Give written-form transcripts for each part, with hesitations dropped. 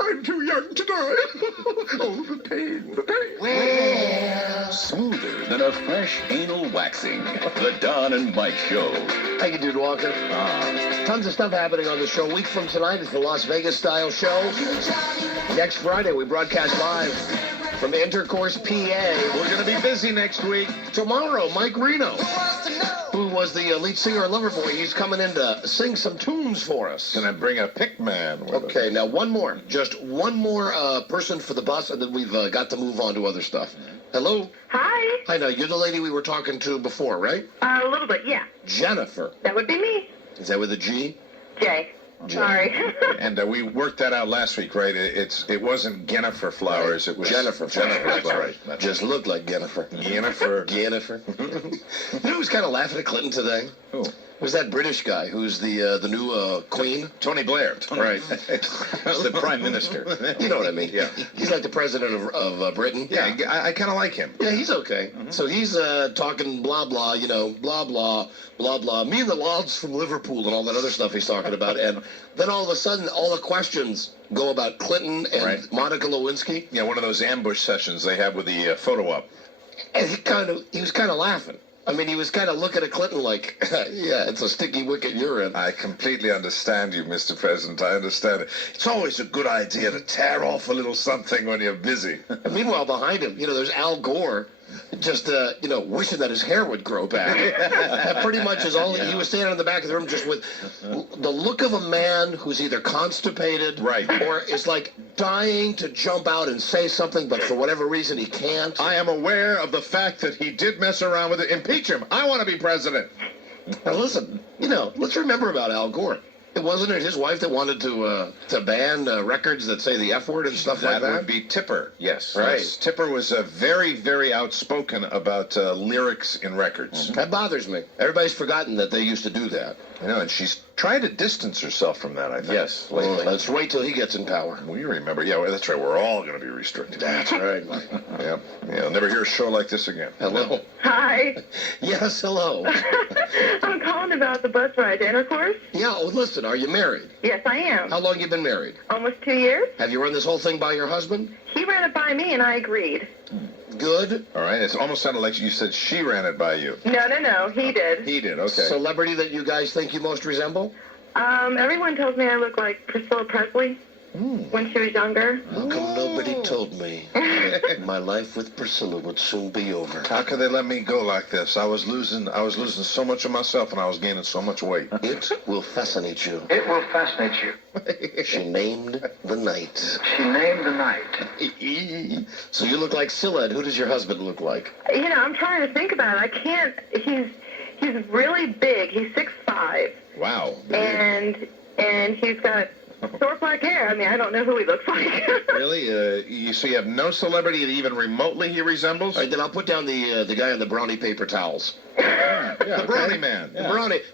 I'm too young to die. Oh, the pain, the pain. Well, Smoother than a fresh anal waxing. The Don and Mike Show. thank you, Dude Walker. Tons of stuff happening on the show. A week from tonight, it's the Las Vegas-style show. Next Friday, we broadcast live from Intercourse, PA. We're going to be busy next week. Tomorrow, Mike Reno, who was the lead singer of Loverboy, he's coming in to sing some tunes for us. Going to bring a pick man with us. Okay, now one more. Just one more person for the bus, and then we've got to move on to other stuff. Hello? Hi. Hi, now, you're the lady we were talking to before, right? A little bit, yeah. Jennifer. That would be me. Is that with a G? Jay. Sorry. And we worked that out last week, right? It wasn't Jennifer Flowers. It was Jennifer. Jennifer That's Flowers. right. Just looked like Jennifer. Jennifer. Jennifer. You know who's kind of laughing at Clinton today? Who? Was that British guy who's the new queen? Tony Blair. Right. He's the prime minister. You know what I mean? Yeah. He's like the president of Britain. Yeah, I kind of like him. Yeah, he's okay. So he's talking blah, blah, blah, blah, blah, blah. Me and the lads from Liverpool and all that other stuff he's talking about. And then all of a sudden, all the questions go about Clinton and Right. Monica Lewinsky. Yeah, one of those ambush sessions they have with the photo op. And he was kind of laughing. I mean, he was kind of looking at Clinton like, yeah, it's a sticky wicket you're in. I completely understand you, Mr. President. I understand it. It's always a good idea to tear off a little something when you're busy. And meanwhile, behind him, there's Al Gore, just, wishing that his hair would grow back. That pretty much is all. He was standing in the back of the room just with the look of a man who's either constipated Right. or is like dying to jump out and say something, but for whatever reason he can't. I am aware of the fact that he did mess around with it. Impeach him. I want to be president. Now listen, let's remember about Al Gore. It wasn't it his wife that wanted to ban records that say the F word and stuff like That that? would be Tipper, yes. Right. Yes. Tipper was very, very outspoken about lyrics in records. That bothers me. Everybody's forgotten that they used to do that. I know, and she's trying to distance herself from that, I think. Yes, lately. Let's wait till he gets in power. We remember. Yeah, well, that's right. We're all going to be restricted. That's right. Yeah. I'll never hear a show like this again. Hello. Hi. Yes, hello. I'm calling about the bus ride to Intercourse. Yeah, listen, are you married? Yes, I am. How long you been married? Almost 2 years. Have you run this whole thing by your husband? He ran it by me, and I agreed. Good. All right. It almost sounded like you said she ran it by you. No, he did. He did. Okay. Celebrity that you guys think you most resemble? Everyone tells me I look like Priscilla Presley when she was younger. How come nobody told me my life with Priscilla would soon be over? How could they let me go like this? I was losing so much of myself, and I was gaining so much weight. It will fascinate you. It will fascinate you. She named the night. She named the night. So you look like Scylla, and who does your husband look like? I'm trying to think about it. I can't. He's really big. He's 6'5", Wow. and he's got short black hair. I mean, I don't know who he looks like. Really? So you have no celebrity that even remotely he resembles? All right, then I'll put down the guy in the brownie paper towels. The Brownie Man. The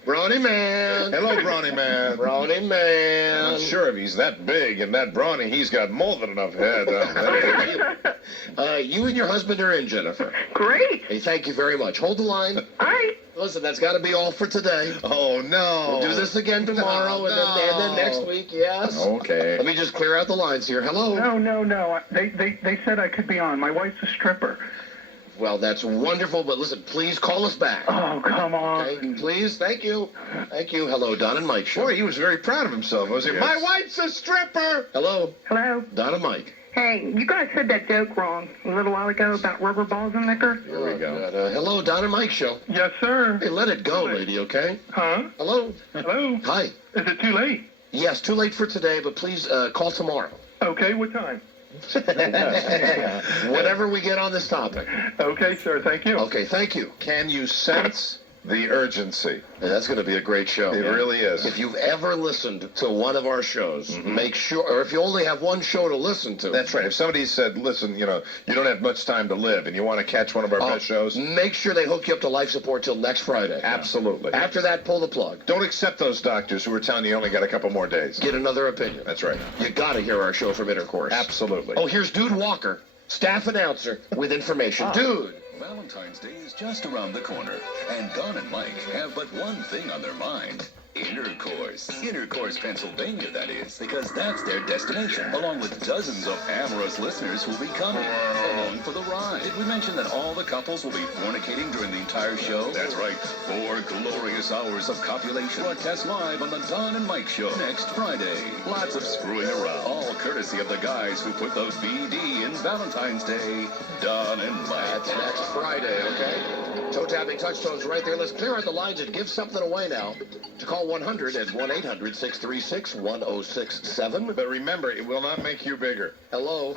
brownie man. Hello, Brownie Man. Brownie I'm man. not sure if he's that big and that brawny. He's got more than enough head. You and your husband are in, Jennifer. Great. Hey, thank you very much. Hold the line. All right. Listen, that's got to be all for today. Oh, no. We'll do this again tomorrow, No, and then next week, yes. Okay. Let me just clear out the lines here. Hello? No. They said I could be on. My wife's a stripper. Well, that's wonderful, but listen, please call us back. Oh, come on. Okay, please. Thank you. Thank you. Hello, Don and Mike show. Boy, he was very proud of himself, wasn't he? Yes. My wife's a stripper! Hello, Hello. Don and Mike. Hey, you guys said that joke wrong a little while ago about rubber balls and liquor. Here we go. Hello, Don and Mike show. Yes, sir. Hey, let it go, lady, okay? Huh? Hello. Hello? Hi. Is it too late? Yes, too late for today, but please call tomorrow. Okay, what time? Whatever we get on this topic. Okay, sir. Thank you. Okay, thank you. Can you sense the urgency? And that's going to be a great show. It really is. If you've ever listened to one of our shows, make sure, or if you only have one show to listen to. That's right. If somebody said, listen, you don't have much time to live and you want to catch one of our best shows, Make sure they hook you up to life support till next Friday. absolutely. After that, pull the plug. Don't accept those doctors who are telling you only got a couple more days. Get another opinion. That's right. You got to hear our show from Intercourse. Absolutely. Oh, here's Dude Walker, staff announcer, with information. Dude. Valentine's Day is just around the corner, and Don and Mike have but one thing on their mind. Intercourse. Intercourse, Pennsylvania, that is, because that's their destination, along with dozens of amorous listeners who will be coming along for the ride. Did we mention that all the couples will be fornicating during the entire show? That's right. 4 glorious hours of copulation broadcast live on the Don and Mike Show next Friday. Lots of screwing around, all courtesy of the guys who put the VD in Valentine's Day, Don and Mike. That's next Friday, okay? Toe tapping touchstones right there. Let's clear out the lines and give something away now. To call 100 at 1-800-636-1067. But remember, it will not make you bigger. Hello?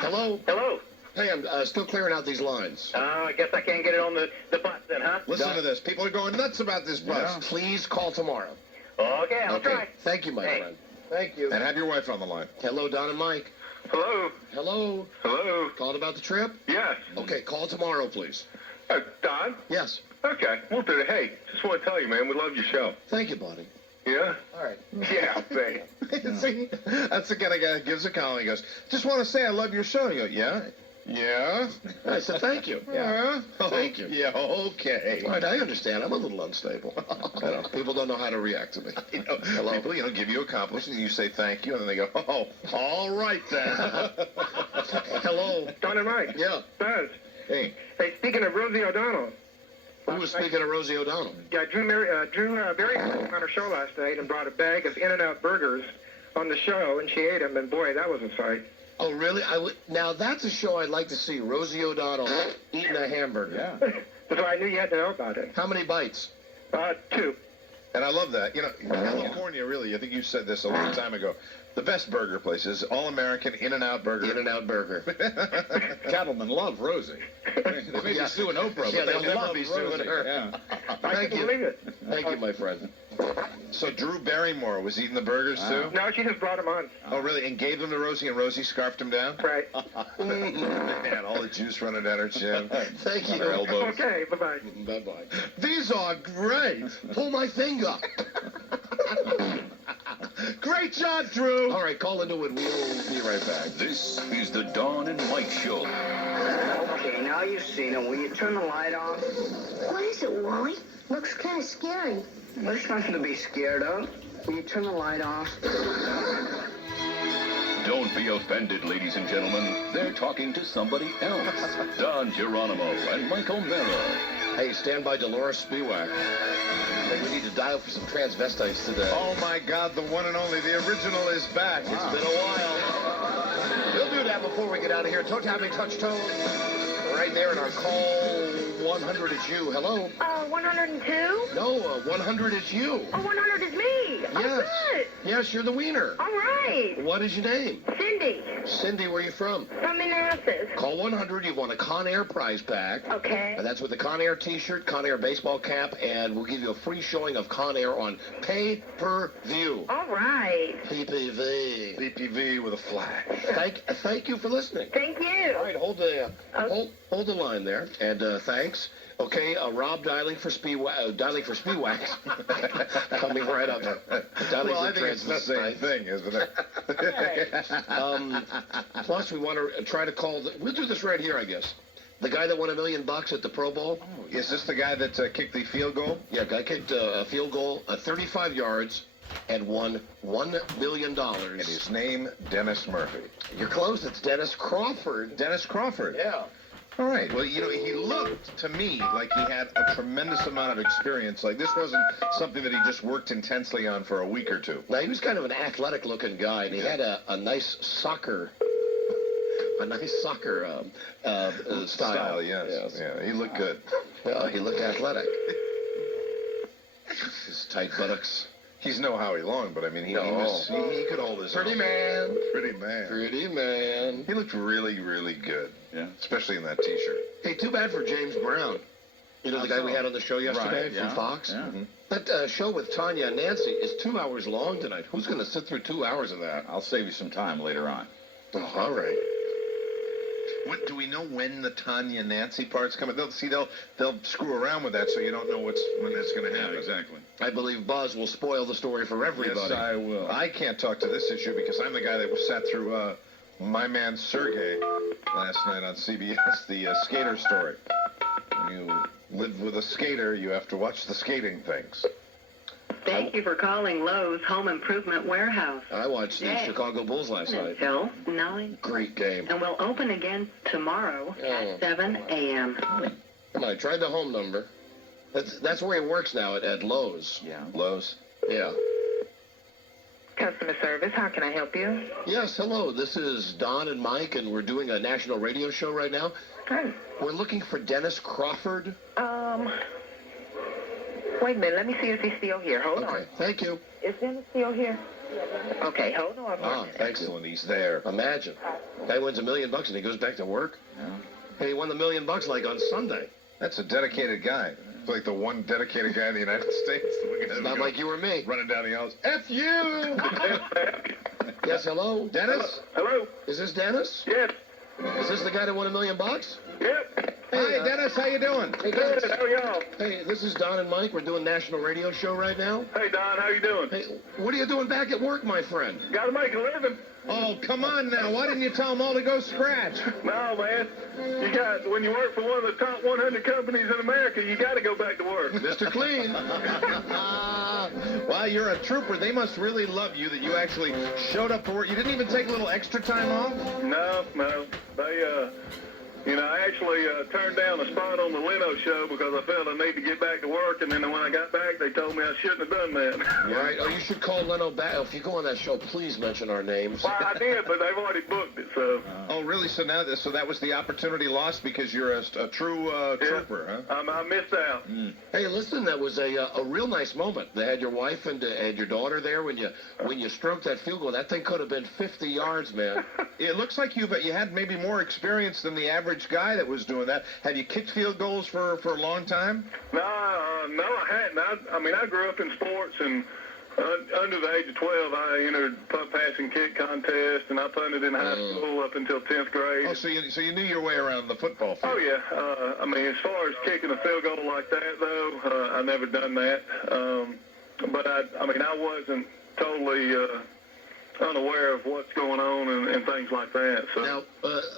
Hello? Hello. Hey, I'm still clearing out these lines. I guess I can't get it on the bus then, huh? Listen to this. People are going nuts about this bus. Please call tomorrow. Okay, I'll try. Thank you, my Hey. friend. Thank you. And have your wife on the line. Hello, Don and Mike. Hello? Hello? Hello? Called about the trip? Yes. Okay, call tomorrow, please. Don? Yes. Okay. We'll do it. Hey, just want to tell you, man, we love your show. Thank you, buddy. Yeah? All right. Yeah, thanks. See, that's the kind of guy that gives a call. He goes, just want to say I love your show. You go, yeah? Yeah? I said thank you. Yeah? Thank you. Yeah, okay. All right, I understand. I'm a little unstable. I know. People don't know how to react to me. You know, Hello? people, give you a compliment, and you say thank you, and then they go, oh, all right then. Hello? Don and Mike. Yeah. Buzz. Hey, Hey, speaking of Rosie O'Donnell. Who was speaking of Rosie O'Donnell? Yeah, Drew Berry came on her show last night and brought a bag of In-N-Out burgers on the show, and she ate them, and boy, that was a sight. Oh, really? Now, that's a show I'd like to see. Rosie O'Donnell eating a hamburger. yeah. So I knew you had to know about it. How many bites? 2. And I love that. You know, California, really, I think you said this a long time ago. The best burger places, all-American In-N-Out Burger. In-N-Out burger. Cattlemen love Rosie. They may be suing Oprah, Yeah, but they'll they never love be suing Rosie. her. Yeah. I Thank can you. believe it. Thank you, my friend. So Drew Barrymore was eating the burgers, too? No, she just brought them on. Oh, really? And gave them to Rosie, and Rosie scarfed them down? Right. Man, all the juice running down her chin. Thank you. Her elbows. Okay, bye-bye. Bye-bye. These are great. Pull my finger. Great job, Drew. All right, call into it. We'll be right back. This is the Don and Mike Show. Okay, now you've seen him. Will you turn the light off? What is it, Wally? Looks kind of scary. There's nothing to be scared of. Will you turn the light off? Don't be offended, ladies and gentlemen. They're talking to somebody else. Don Geronimo and Mike O'Mara. Hey, stand by Dolores Spivak. I think we need to dial for some transvestites today. Oh, my God, the one and only, the original is back. It's been a while. We'll do that before we get out of here. Toe tapping touchstone. Right there in our call 100 is you. Hello? 102? No, 100 is you. Oh, 100 is me. Yes. Oh, good. Yes, you're the wiener. All right. What is your name? Cindy Cindy, where are you from? from Manassas. Call 100. You won a Conair prize pack. Okay. And that's with a Conair t-shirt, Conair baseball cap, and we'll give you a free showing of Conair on pay-per-view. All right. PPV. BPV with a flash. Thank you for listening. Thank you. All right, hold the line there, and thanks. Okay, Rob dialing for Speedwax. Coming right up. Dialing Well, I for think it's the same transvestite. thing, isn't it? Plus, we want to try to call. We'll do this right here, I guess. The guy that won $1 million at the Pro Bowl. Is this the guy that kicked the field goal? Yeah, guy kicked a field goal, 35 yards, and won $1 million. And his name, Dennis Murphy. You're close. It's Dennis Crawford. Dennis Crawford. Yeah. All right. Well, you know, he looked to me like he had a tremendous amount of experience. Like this wasn't something that he just worked intensely on for a week or two. Now, he was kind of an athletic-looking guy, and he had a nice soccer style. Yes. Yeah, he looked good. Yeah, he looked athletic. His tight buttocks. He's no Howie Long, but I mean, he could hold his Pretty own. man. Pretty man. Pretty man. He looked really, really good. Yeah. Especially in that T-shirt. Hey, too bad for James Brown. You know the guy we had on the show yesterday Right, from yeah, Fox? yeah. That show with Tanya and Nancy is 2 hours long tonight. Who's going to sit through 2 hours of that? I'll save you some time later on. Oh, all right. What do we know when the Tanya Nancy part's coming? They'll screw around with that, so you don't know when that's going to happen. Exactly. I believe Buzz will spoil the story for everybody. Yes, I will. I can't talk to this issue because I'm the guy that sat through My Man Sergey last night on CBS, the skater story. When you live with a skater, you have to watch the skating things. Thank you for calling Lowe's Home Improvement Warehouse. I watched the Chicago Bulls last night. Until 9. Great game. And we'll open again tomorrow at 7 a.m. Come on, I tried the home number. That's where he works now at Lowe's. Yeah. Lowe's? Yeah. Customer service, how can I help you? Yes, hello. This is Don and Mike, and we're doing a national radio show right now. Hi. We're looking for Dennis Crawford. Wait a minute. Let me see if he's still here. Hold on. Okay, thank you. Is Dennis still here? Okay, hold on. Ah, thanks. Excellent. He's there. Imagine. Guy wins $1 million and he goes back to work. Yeah. Hey, he won the $1 million like on Sunday. That's a dedicated guy. It's like the one dedicated guy in the United States. It's not like you or me. Running down the aisles. F you! Yes, hello? Dennis? Hello? Is this Dennis? Yes. Is this the guy that won $1 million? Yep. Hi, Dennis. How you doing? Hey, Good. Dennis. How are y'all? Hey, this is Don and Mike. We're doing a national radio show right now. Hey, Don. How you doing? Hey, what are you doing back at work, my friend? Got to make a living. Oh, come on now. Why didn't you tell them all to go scratch? No, man. You got, when you work for one of the top 100 companies in America, you got to go back to work. Mr. Clean. Well, you're a trooper. They must really love you that you actually showed up for work. You didn't even take a little extra time off? No. They, I actually turned down a spot on the Leno show because I felt I need to get back to work, and then when I got back, they told me I shouldn't have done that. Right. Oh, you should call Leno back. If you go on that show, please mention our names. Well, I did, but they've already booked it, so. Oh, really? So that was the opportunity lost because you're a true trooper, huh? I missed out. Hey, listen, that was a real nice moment. They had your wife and your daughter there when you stroked that field goal. That thing could have been 50 yards, man. It looks like you had maybe more experience than the average guy that was doing that. Had you kicked field goals for a long time? No, I hadn't. I grew up in sports, and under the age of 12, I entered punt, pass, and kick contest, and I punted in high school up until 10th grade. Oh, so you knew your way around the football field? Oh, yeah. As far as kicking a field goal like that, though, I never done that. But I wasn't totally unaware of what's going on and things like that. So Now,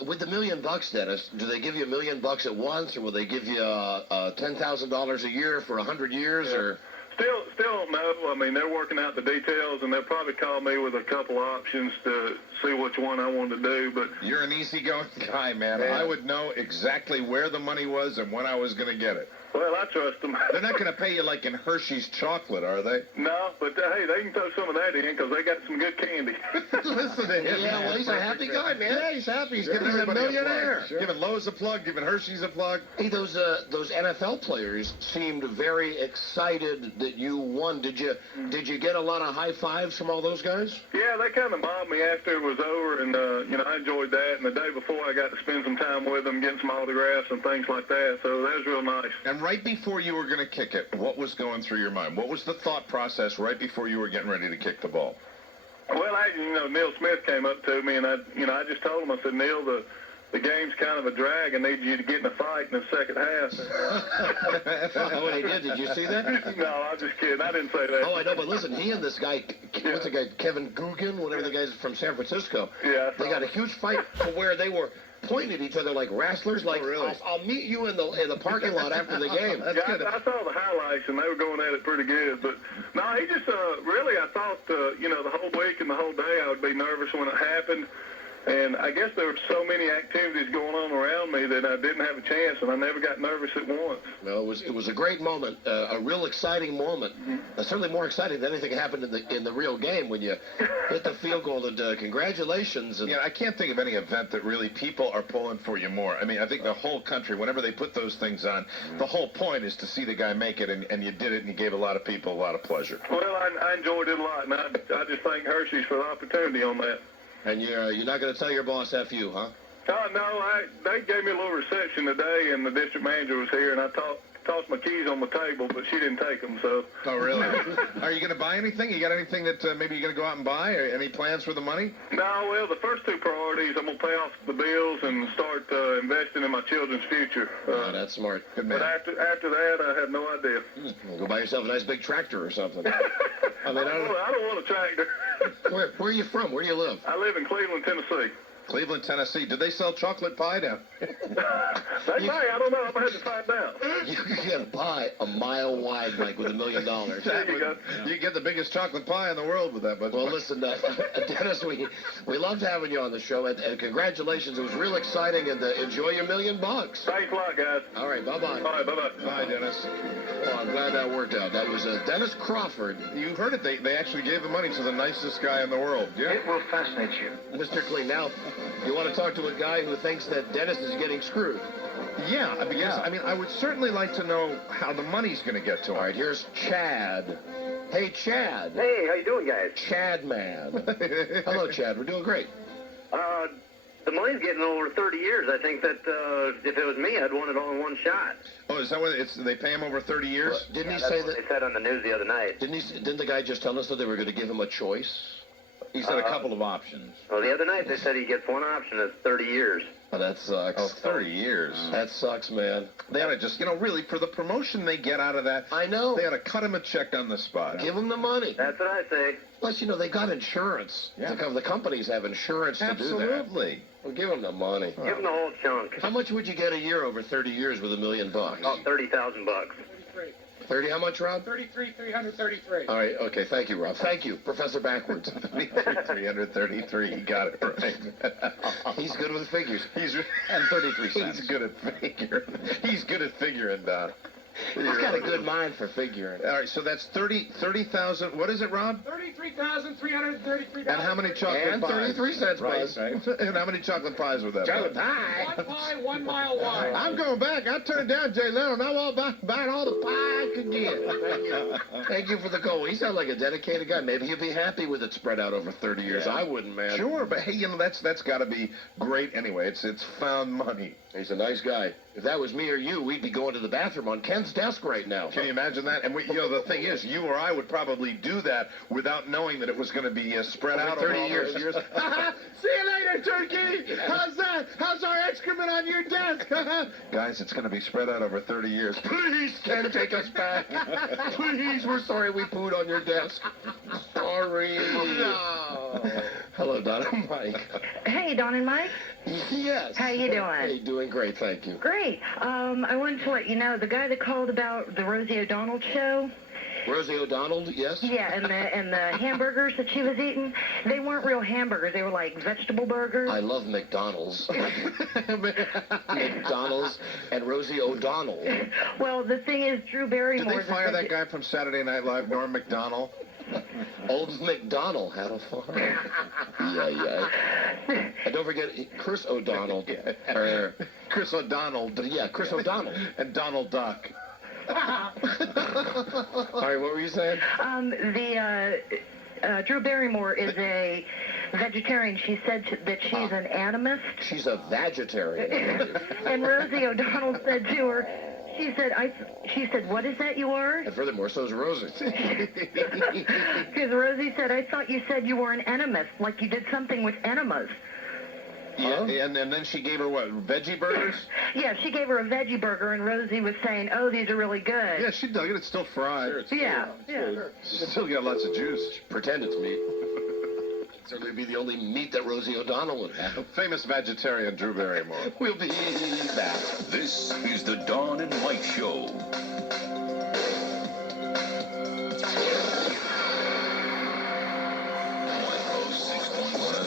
with the $1 million, Dennis, do they give you $1 million at once, or will they give you $10,000 a year for 100 years, or? Still don't know. They're working out the details, and they'll probably call me with a couple options to see which one I want to do. But you're an easygoing guy, man. Yeah. I would know exactly where the money was and when I was going to get it. Well, I trust them. They're not going to pay you like in Hershey's chocolate, are they? No, but hey, they can throw some of that in because they got some good candy. Listen to him. Yeah, well, he's a happy guy, man. Yeah, he's happy. He's Sure. giving He's a everybody millionaire. plug. Sure. Giving Lowe's a plug, giving Hershey's a plug. Hey, those NFL players seemed very excited that you won. Did you get a lot of high fives from all those guys? Yeah, they kind of mobbed me after it was over, and I enjoyed that. And the day before, I got to spend some time with them, getting some autographs and things like that. So that was real nice. And right before you were going to kick it, what was going through your mind? What was the thought process right before you were getting ready to kick the ball? Well, Neil Smith came up to me, and I just told him, I said, Neil, the game's kind of a drag. I need you to get in a fight in the second half. Oh, he did. Did you see that? No, I'm just kidding. I didn't say that. Oh, I know, but listen, he and this guy, what's the guy, Kevin Guggen, whatever the guy's from San Francisco, Yeah, they got a huge fight to where they were pointing at each other like wrestlers, like, really? I'll meet you in the parking lot after the game. That's Yeah, good. I saw the highlights, and they were going at it pretty good. But, no, he just, really, I thought, the whole week and the whole day I would be nervous when it happened. And I guess there were so many activities going on around me that I didn't have a chance, and I never got nervous at once. No, it was a great moment, a real exciting moment. Certainly more exciting than anything that happened in the real game when you hit the field goal. And congratulations. And Yeah, I can't think of any event that really people are pulling for you more. I think the whole country, whenever they put those things on, the whole point is to see the guy make it, and you did it, and you gave a lot of people a lot of pleasure. Well, I enjoyed it a lot, and I just thank Hershey's for the opportunity on that. And you're not going to tell your boss F you, huh? No, they gave me a little reception today, and the district manager was here, and I tossed my keys on the table, but she didn't take them, so. Oh, really? Are you going to buy anything? You got anything that maybe you're going to go out and buy? Or any plans for the money? No, well, the first two priorities, I'm going to pay off the bills and start investing in my children's future. Oh, that's smart. Good man. But after that, I have no idea. Go buy yourself a nice big tractor or something. I I don't want a tractor. Where are you from? Where do you live? I live in Cleveland, Tennessee. Cleveland, Tennessee. Do they sell chocolate pie down? They may. I don't know. I'm going to have to find out. You can get a pie a mile wide, Mike, with $1 million. There you go. You get the biggest chocolate pie in the world with that much. Well, listen, Dennis, we loved having you on the show, and congratulations. It was real exciting, and enjoy your $1 million. Thanks a lot, guys. All right, bye-bye. All right, bye-bye. Bye, Dennis. Well, I'm glad that worked out. That was Dennis Crawford. You heard it. They actually gave the money to the nicest guy in the world. Yeah. It will fascinate you. Mr. Clean, now, you want to talk to a guy who thinks that Dennis is getting screwed. Yeah, because, I mean, I would certainly like to know how the money's going to get to him. All right, here's Chad. Hey, Chad. Hey, how you doing, guys? Chad, man. Hello, Chad. We're doing great. The money's getting over 30 years. I think that if it was me, I'd want it all in one shot. Oh, is that what they pay him over 30 years? Well, didn't he That's say what that? they said on the news the other night. Didn't the guy just tell us that they were going to give him a choice? He said a couple of options. Well, the other night they said he gets one option that's 30 years. Oh, that sucks. Oh, 30 years. That sucks, man. They ought to just, really, for the promotion they get out of that, I know. they ought to cut him a check on the spot. Give him the money. That's what I say. Plus, they got insurance. Yeah. The companies have insurance to do that. Absolutely. Well, give him the money. Give him the whole chunk. How much would you get a year over 30 years with $1 million? Oh, $30,000. 30, how much, Rob? 33,333. All right, okay, thank you, Rob. Thank you, Professor Backwards. 333, he got it right. He's good with figures. And 33 cents. He's good at figuring. He's good at figuring, Don. He's got a good mind for figuring. All right, so that's 30,000. What is it, Rob? $33,333. And how many chocolate And pies? 33 cents, Right, Buzz. right. And how many chocolate pies would that be? Chocolate pie. 1 pie, 1 mile wide. I'm going back. I turned down Jay Leno. Now I'm all buying all the pie I could get. Thank you. Thank you for the call. He sounds like a dedicated guy. Maybe he'll be happy with it spread out over 30 years. Yeah. I wouldn't, man. Sure, but hey, that's got to be great anyway. It's found money. He's a nice guy. If that was me or you, we'd be going to the bathroom on Ken's desk right now. Can you imagine that? And the thing is, you or I would probably do that without knowing that it was going to be spread out over 30 all years. those years. See you later, turkey. How's that? How's our excrement on your desk? Guys, it's going to be spread out over 30 years. Please, Ken, take us back. Please, we're sorry we pooed on your desk. Sorry. No. Hello, Donna. Mike. Hey, Don and Mike. Yes. How you doing? Hey, doing great, thank you. Great. I wanted to let you know the guy that called about the Rosie O'Donnell show. Rosie O'Donnell, yes? Yeah, and the hamburgers that she was eating, they weren't real hamburgers. They were like vegetable burgers. I love McDonald's. McDonald's and Rosie O'Donnell. Well, the thing is, Drew Barrymore. Did they fire that guy from Saturday Night Live, Norm Macdonald? Old McDonald had a farm. Yeah. And don't forget Chris O'Donnell. Or Chris O'Donnell. Yeah, Chris O'Donnell. And Donald Duck. All right, what were you saying? Drew Barrymore is a vegetarian. She said that she's an animist. She's a vegetarian. And Rosie O'Donnell said to her, she said, what is that you are? And furthermore, so is Rosie. Because Rosie said, I thought you said you were an animist, like you did something with enemas. Yeah, and then she gave her what, veggie burgers? Yeah, she gave her a veggie burger, and Rosie was saying, oh, these are really good. Yeah, she dug it. It's still fried. Sure, it's Yeah. It's still got lots of juice. Pretend it's meat. It'd certainly be the only meat that Rosie O'Donnell would have. Famous vegetarian Drew Barrymore. We'll be back. This is the Dawn and Mike Show.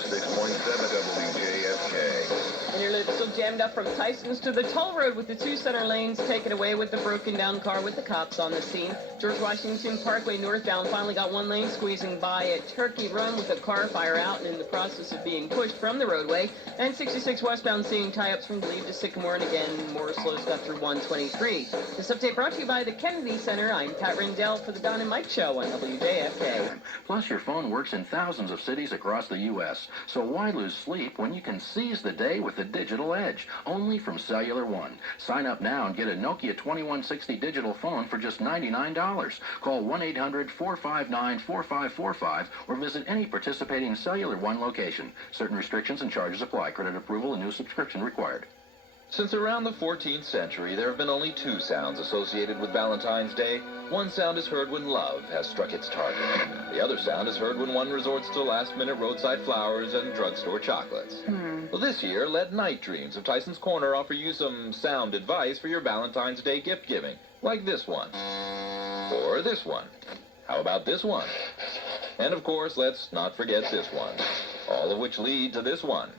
106.7 WJFK. And your loop's still jammed up from Tyson's to the toll road with the 2 center lanes taken away with the broken down car with the cops on the scene. George Washington Parkway northbound finally got 1 lane squeezing by at Turkey Run with a car fire out and in the process of being pushed from the roadway. And 66 westbound seeing tie-ups from Glebe to Sycamore, and again more slow stuff through 123. This update brought to you by the Kennedy Center. I'm Pat Rendell for the Don and Mike Show on WJFK. Plus, your phone works in thousands of cities across the U.S., so why lose sleep when you can seize the day with the Digital Edge, only from Cellular One. Sign up now and get a Nokia 2160 digital phone for just $99. Call 1-800-459-4545 or visit any participating Cellular One location. Certain restrictions and charges apply. Credit approval and new subscription required. Since around the 14th century, there have been only two sounds associated with Valentine's Day. One sound is heard when love has struck its target. The other sound is heard when one resorts to last-minute roadside flowers and drugstore chocolates. Well, this year, let Night Dreams of Tyson's Corner offer you some sound advice for your Valentine's Day gift giving, like this one. Or this one. How about this one? And of course, let's not forget this one. All of which lead to this one.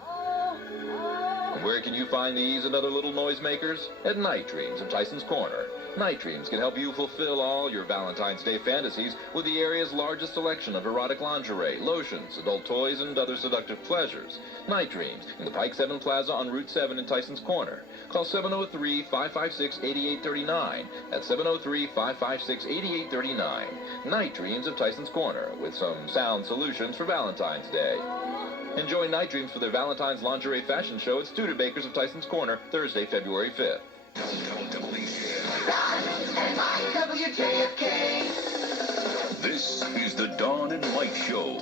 Where can you find these and other little noisemakers? At Night Dreams of Tyson's Corner. Night Dreams can help you fulfill all your Valentine's Day fantasies with the area's largest selection of erotic lingerie, lotions, adult toys, and other seductive pleasures. Night Dreams in the Pike 7 Plaza on Route 7 in Tyson's Corner. Call 703-556-8839. That's 703-556-8839. Night Dreams of Tyson's Corner with some sound solutions for Valentine's Day. Enjoy Night Dreams for their Valentine's lingerie fashion show at Studebakers of Tyson's Corner, Thursday, February 5th. This is the Dawn and Mike Show.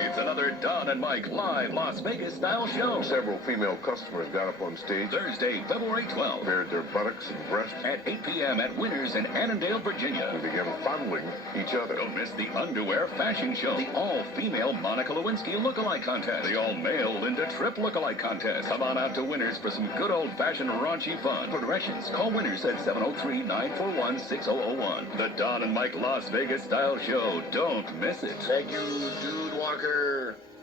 It's another Don and Mike live Las Vegas style show. Several female customers got up on stage. Thursday, February 12th. Bared their buttocks and breasts. At 8 p.m. at Winners in Annandale, Virginia. And began fondling each other. Don't miss the underwear fashion show. The all-female Monica Lewinsky lookalike contest. The all-male Linda Tripp lookalike contest. Come on out to Winners for some good old-fashioned raunchy fun. For directions, call Winners at 703-941-6001. The Don and Mike Las Vegas style show. Don't miss it. Thank you, Dude Walker.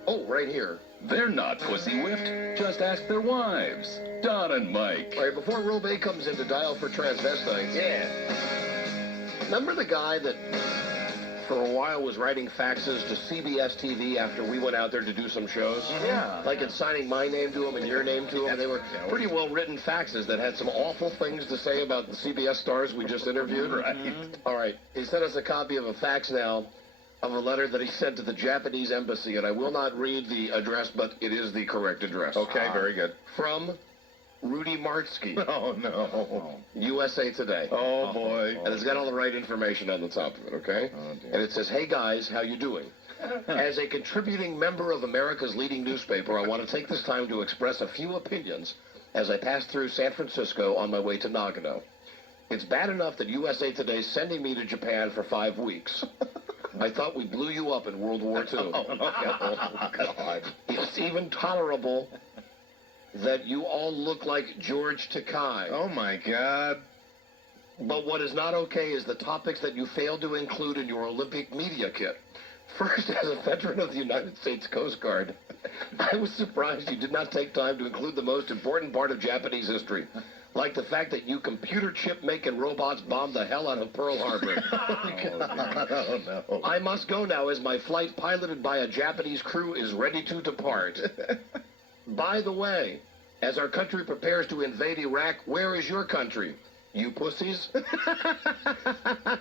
Oh, right here. They're not pussy whipped. Just ask their wives. Don and Mike. All right, before Robey comes in to dial for transvestites. Yeah. Remember the guy that for a while was writing faxes to CBS TV after we went out there to do some shows? Yeah. Like in signing my name to them and your name to them. And they were pretty well-written faxes that had some awful things to say about the CBS stars we just interviewed. Right. All right. He sent us a copy of a fax now of a letter that he sent to the Japanese embassy, and I will not read the address, but it is the correct address. Okay, very good. From Rudy Martsky. Oh, no. USA Today. Oh, boy. And it's got all the right information on the top of it, okay? Oh, dear. And it says, hey, guys, how you doing? As a contributing member of America's leading newspaper, I want to take this time to express a few opinions as I pass through San Francisco on my way to Nagano. It's bad enough that USA Today is sending me to Japan for 5 weeks. I thought we blew you up in World War II. Oh, God. It's even tolerable that you all look like George Takei. Oh, my God. But what is not okay is the topics that you failed to include in your Olympic media kit. First, as a veteran of the United States Coast Guard, I was surprised you did not take time to include the most important part of Japanese history, like the fact that you computer chip-making robots bombed the hell out of Pearl Harbor. Oh, no. I must go now as my flight piloted by a Japanese crew is ready to depart. By the way, as our country prepares to invade Iraq, where is your country? You pussies?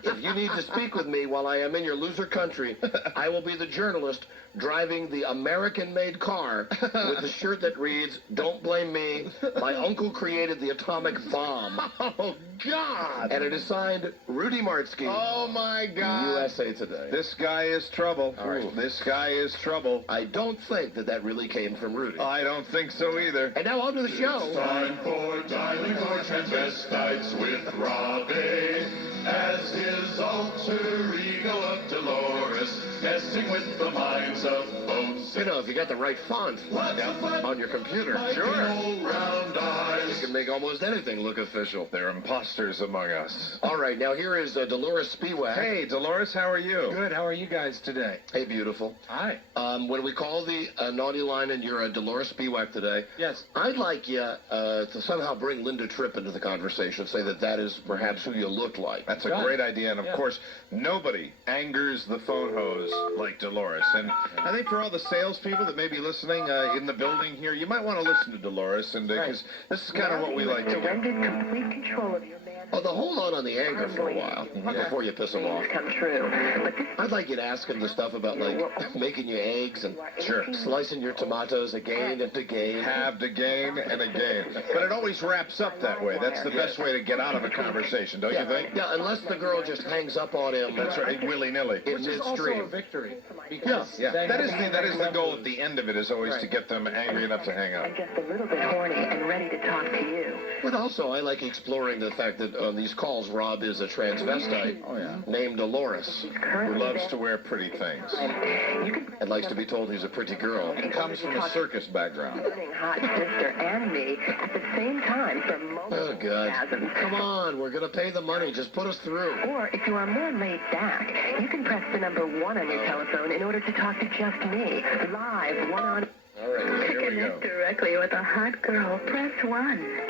If you need to speak with me while I am in your loser country, I will be the journalist driving the American-made car with the shirt that reads, "Don't blame me. My uncle created the atomic bomb." Oh, God. And it is signed Rudy Martsky. Oh, my God. USA Today. This guy is trouble. All right. This guy is trouble. I don't think that really came from Rudy. I don't think so either. And now on to the show. Time for dialing for transvestites with Robbie as his alter ego of Dolores, messing with the minds of folks. You know, if you got the right font on your computer, Round eyes. you can make almost anything look official. There are imposters among us. All right, now here is Dolores Spiewak. Hey, Dolores, how are you? Good. How are you guys today? Hey, beautiful. Hi. When we call the naughty line and you're Dolores Spiewak today, Yes. I'd like you to somehow bring Linda Tripp into the conversation, say that is perhaps who you look like. That's a Got it. great idea, and of course, nobody angers the phone hose like Dolores. And I think for all the salespeople that may be listening in the building here, you might want to listen to Dolores, and because this is kind of what we like to do. Surrendered complete control of your man. Oh, the hold on the anger for a while before you piss him off. Come true. But this I'd like you to ask him the stuff about like making you eggs and slicing your tomatoes again and again. Halved again and again. But it always wraps up that way. That's the best way to get out of a conversation, don't you think? Yeah, unless the girl just hangs up on him. That's right, willy-nilly. In Which is also a midstream. victory. Yeah, Yeah, that is the goal at the end of it, is always to get them angry enough to hang up. I'm just a little bit horny and ready to talk to you. But also, I like exploring the fact that on these calls, Rob is a transvestite named Dolores Who loves to wear pretty things. and likes to be told he's a pretty girl. And comes from a circus background. Hot sister and me at the same time for multiple Oh, God. orgasms. Come on, we're going to pay the money. Just put us through. Or if you are more laid back, you can press the number 1 on your telephone in order to talk to just me, live, one-on. All right, here we go. Connect directly with a hot girl. Press 1.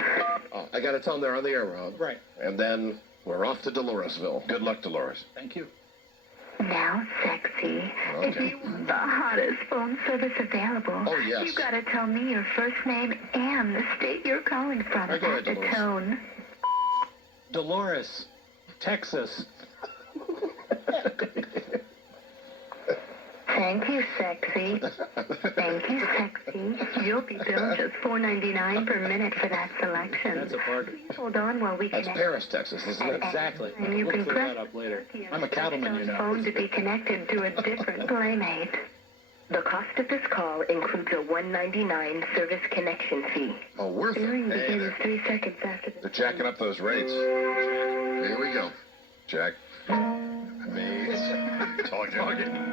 Oh, I got to tell them they're on the air, Rob. Right. And then we're off to Doloresville. Good luck, Dolores. Thank you. Now, sexy, if you want the hottest phone service available, Oh, yes. you gotta tell me your first name and the state you're calling from Go ahead, at the Dolores. tone. Dolores, Texas. Thank you, sexy. Thank you, sexy. You'll be billed just $4.99 per minute for that selection. That's a bargain. Hold on while we That's connect. Paris, Texas, isn't it? Exactly. And you We'll can clear press that up later. I'm a cattleman, you know. phone to be connected to a different playmate. The cost of this call includes a $1.99 service connection fee. Oh, worth it. Billing Hey, begins there. 3 seconds after the... They're jacking up those rates. Here we go. Jack. Me. Talking.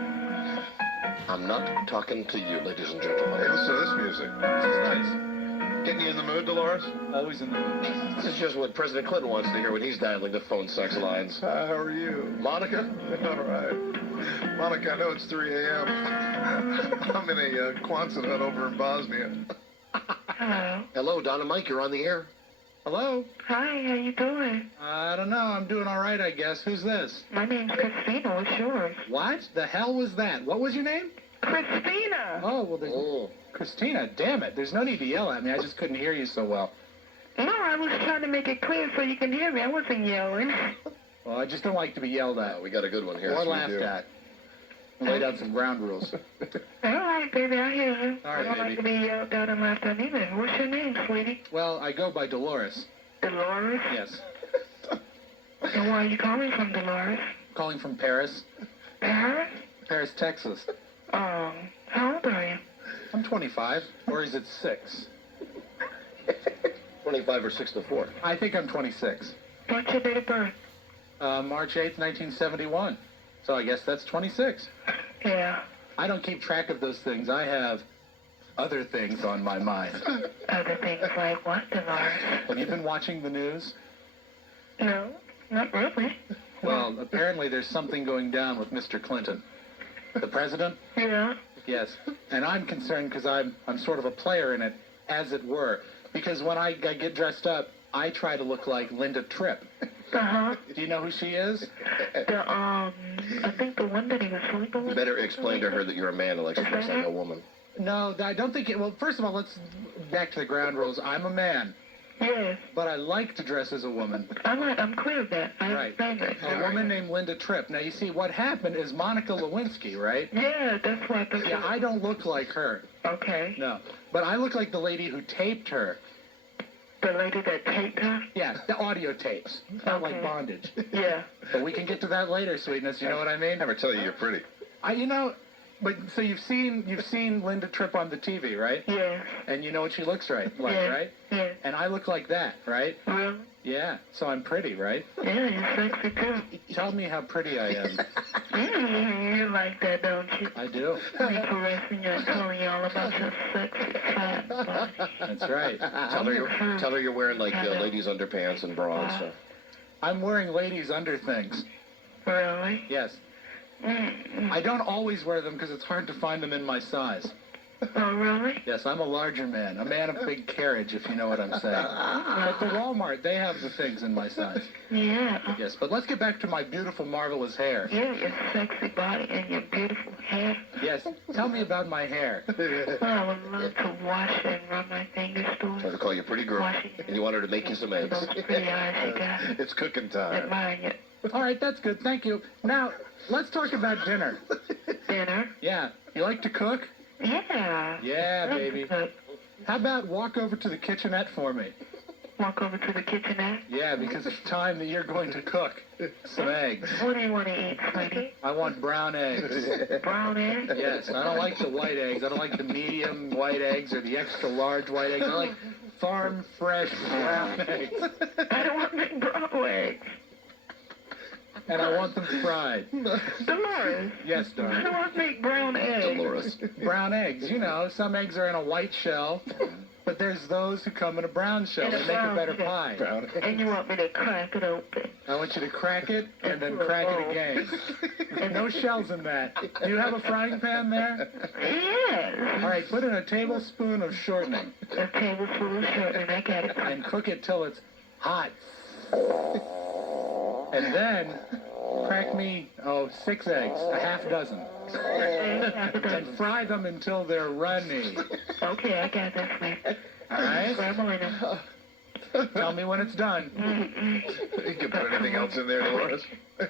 I'm not talking to you, ladies and Hey, gentlemen. listen to this music. This is nice. Getting you in the mood, Dolores? Always in the mood. This is just what President Clinton wants to hear when he's dialing the phone sex lines. Hi, how are you? Monica? All right. Monica, I know it's 3 a.m. I'm in a Quonset hut over in Bosnia. Hello. Hello, Donna Mike, you're on the air. Hello? Hi, how you doing? I don't know. I'm doing all right, I guess. Who's this? My name's Christina. What's yours? What? The hell was that? What was your name? Christina! Oh, well, there's... Christina, damn it. There's no need to yell at me. I just couldn't hear you so well. No, I was trying to make it clear so you can hear me. I wasn't yelling. Well, I just don't like to be yelled at. We got a good one here. Or Yes, we laughed do. at. Lay down some ground rules. All right, baby, I hear you. All right, I don't baby. like to be yelled at and laughed at either. What's your name, sweetie? Well, I go by Dolores. Dolores? Yes. And where are you calling from, Dolores? Calling from Paris. Paris? Paris, Texas. How old are you? I'm 25. Or is it 6? 25 or 6 to 4. I think I'm 26. What's your date of birth? March 8th, 1971. So I guess that's 26. Yeah. I don't keep track of those things. I have other things on my mind. Other things like what, Dolores? Have you been watching the news? No, not really. Well, apparently there's something going down with Mr. Clinton. The president? Yeah. Yes. And I'm concerned because I'm sort of a player in it, as it were. Because when I get dressed up, I try to look like Linda Tripp. Uh-huh. Do you know who she is? I think the one that he was sleeping You with. better explain to her that you're a man who likes to dress like a woman. No, I don't think it... Well, first of all, let's... Back to the ground rules. I'm a man. Yes. But I like to dress as a woman. I'm clear of that. I Right. understand it. A woman named Linda Tripp. Now, you see, what happened is Monica Lewinsky, right? Yeah, that's what I Yeah, I don't look like her. Okay. No. But I look like the lady who taped her. The lady that taped her? Yeah, the audio tapes. Not like bondage. Yeah. But we can get to that later, sweetness. You know what I mean? Never tell you you're pretty. But so you've seen Linda Tripp on the TV, right? Yeah. And you know what she looks like, Yeah. right? Yeah. And I look like that, right? Really? Yeah. So I'm pretty, right? Yeah, you're sexy too. Tell me how pretty I am. You like that, don't you? I do. Me caressing you and telling you all about your sexy fat body. That's right. Tell her you're wearing like ladies' underpants and bra and stuff. I'm wearing ladies' under things. Really? Yes. I don't always wear them because it's hard to find them in my size. Oh, really? Yes, I'm a larger man. A man of big carriage, if you know what I'm saying. At the Walmart, they have the things in my size. Yeah. Yes, but let's get back to my beautiful, marvelous hair. Yeah, your sexy body and your beautiful hair. Yes, tell me about my hair. Well, I would love to wash it and run my fingers through Trying it. to call you a pretty girl, and you want her to make you some eggs. Those pretty eyes you got. It's cooking time. Admire you. All right, that's good. Thank you. Now, let's talk about dinner. Dinner? Yeah. You like to cook? Yeah. Yeah, I like baby. to cook. How about walk over to the kitchenette for me? Walk over to the kitchenette? Yeah, because it's time that you're going to cook some eggs. What do you want to eat, sweetie? I want brown eggs. Brown eggs? Yes, I don't like the white eggs. I don't like the medium white eggs or the extra large white eggs. I like farm fresh brown eggs. I don't want big brown eggs. And I want them fried. Dolores. Yes, I darling. don't want big brown eggs. Dolores. Brown eggs. You know, some eggs are in a white shell, but there's those who come in a brown shell. In a They make a brown better shell. pie. And you want me to crack it open? I want you to crack it and then crack it again. No shells in that. Do you have a frying pan there? Yes. All right, put in a tablespoon of shortening. A tablespoon of shortening. I got it. And cook it till it's hot. And then crack me, 6 eggs, a half dozen. And fry them until they're runny. Okay, I got that, sweet. All right? Scramble in them. Tell me when it's done. You can put anything else in there, Dolores.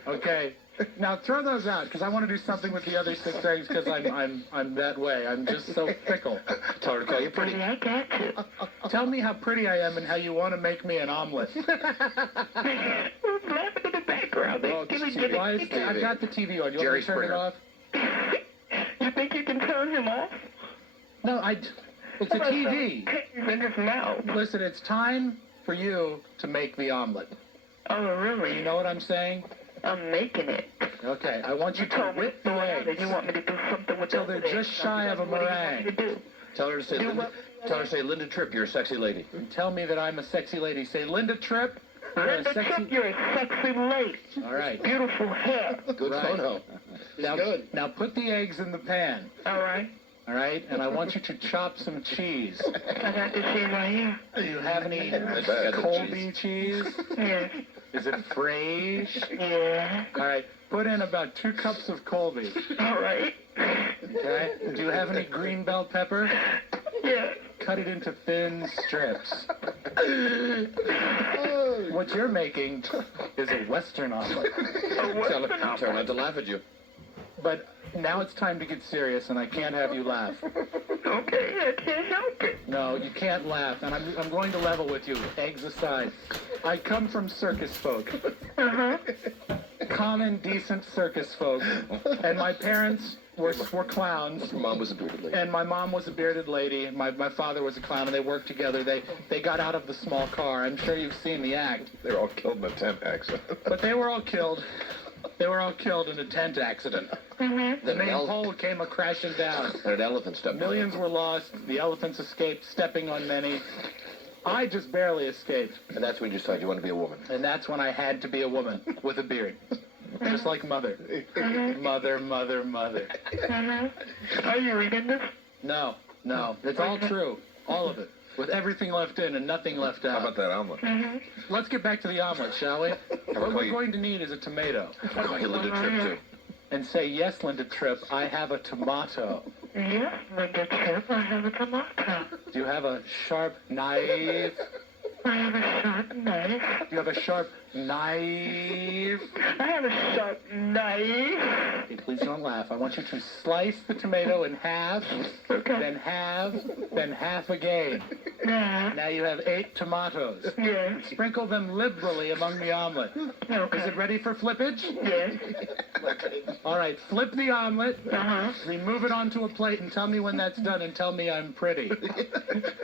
Okay. Now throw those out because I want to do something with the other 6 eggs because I'm that way. I'm just so fickle. Tell her to call you pretty. I got to. Tell me how pretty I am and how you want to make me an omelet. Who's laughing in the background? Oh, why is I've got the TV on. You Jerry want me to turn Springer. it off? You think you can turn him off? No, it's a TV. He's in his mouth. Listen, it's time for you to make the omelet. Oh, really? You know what I'm saying? I'm making it. Okay, I want you to told me whip the to throw it out and eggs you want me to do something with till those they're eggs. just shy of a What do you want me to meringue. do? Tell her to say, tell her to say, Linda Tripp, you're a sexy lady. And tell me that I'm a sexy lady. Say, Linda Tripp. You're a Linda sexy... Tripp, you're a sexy lady. All right. Beautiful hair. Good Right. photo. Now, good. now put the eggs in the pan. All right. All right, and I want you to chop some cheese. I got the cheese right here. Do you have any bad. Colby cheese? Yes. Is it Frage? Yeah. All right, put in about 2 cups of Colby. All right. Okay. Do you have any green bell pepper? Yeah. Cut it into thin strips. What you're making is a Western omelet. Tell her not to laugh at you. But now it's time to get serious, and I can't have you laugh. Okay, I can't help it. No, you can't laugh, and I'm going to level with you, eggs aside. I come from circus folk. Uh-huh. Common, decent circus folk. And my parents were clowns. Your mom was a bearded lady. And my mom was a bearded lady. My father was a clown, and they worked together. They got out of the small car. I'm sure you've seen the act. They were all killed in a tent accident. But they were all killed. They were all killed in a tent accident. Mm-hmm. The main pole came crashing down. And an elephant stepped on it. Millions were lost. The elephants escaped, stepping on many. I just barely escaped. And that's when you decided you want to be a woman. And that's when I had to be a woman with a beard. Just like Mother. Mother. Mm-hmm. Are you reading this? No. It's all true. All of it. With everything left in and nothing left out. How about that omelet? Mm-hmm. Let's get back to the omelet, shall we? What we're going to need is a tomato. I'll call you Linda Tripp, too. And say, yes, Linda Tripp, I have a tomato. Yes, Linda Tripp, I have a tomato. Do you have a sharp knife? I have a sharp knife. Do you have a sharp knife? I have a sharp knife. Okay, please don't laugh. I want you to slice the tomato in half, Okay. then half again. Yeah. Now you have 8 tomatoes. Yes. Sprinkle them liberally among the omelet. Okay. Is it ready for flippage? Yes. All right, flip the omelet, Uh-huh. remove it onto a plate, and tell me when that's done, and tell me I'm pretty.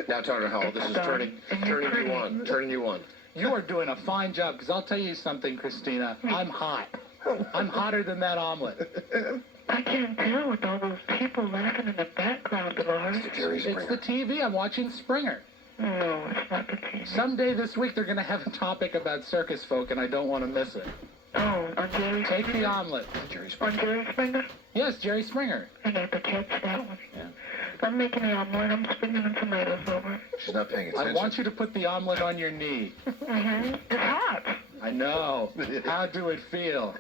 Now, Turner Hall, this is turning you on. You are doing a fine job, because I'll tell you something, Christina. I'm hot. I'm hotter than that omelet. I can't tell with all those people laughing in the background, Dolores. Jerry It's Springer. the TV. I'm watching Springer. No, it's not the TV. Someday this week, they're going to have a topic about circus folk, and I don't want to miss it. Oh, on Jerry Take the omelet. On Jerry Springer? Yes, Jerry Springer. I got to catch that one. Yeah. I'm making the omelet. I'm springing the tomatoes over. She's not paying I attention. want you to put the omelet on your knee. Mm-hmm. It's hot. I know. How do it feel?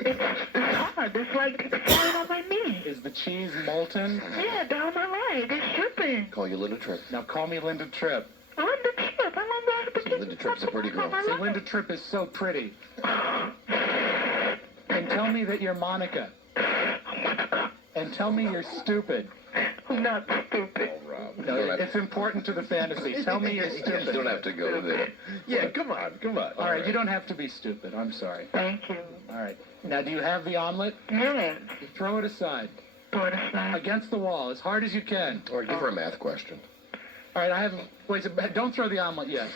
It's hard. It's like flying on my knee. Is the cheese molten? Yeah, down my leg. It's dripping. Call you Linda Tripp. Now call me Linda Tripp. Linda Tripp. I'm on the Linda Tripp's a pretty girl. See, Linda Tripp is so pretty. And tell me that you're Monica. And tell me you're stupid. I'm not stupid. No, it's important to the fantasy. Tell me you're stupid. You don't have to go there. Yeah, come on. All right, you don't have to be stupid. I'm sorry. Thank you. All right. Now, do you have the omelet? Yes. Throw it aside. Throw it aside. Against the wall, as hard as you can. Or give her a math question. All right, I have... Wait, don't throw the omelet yet.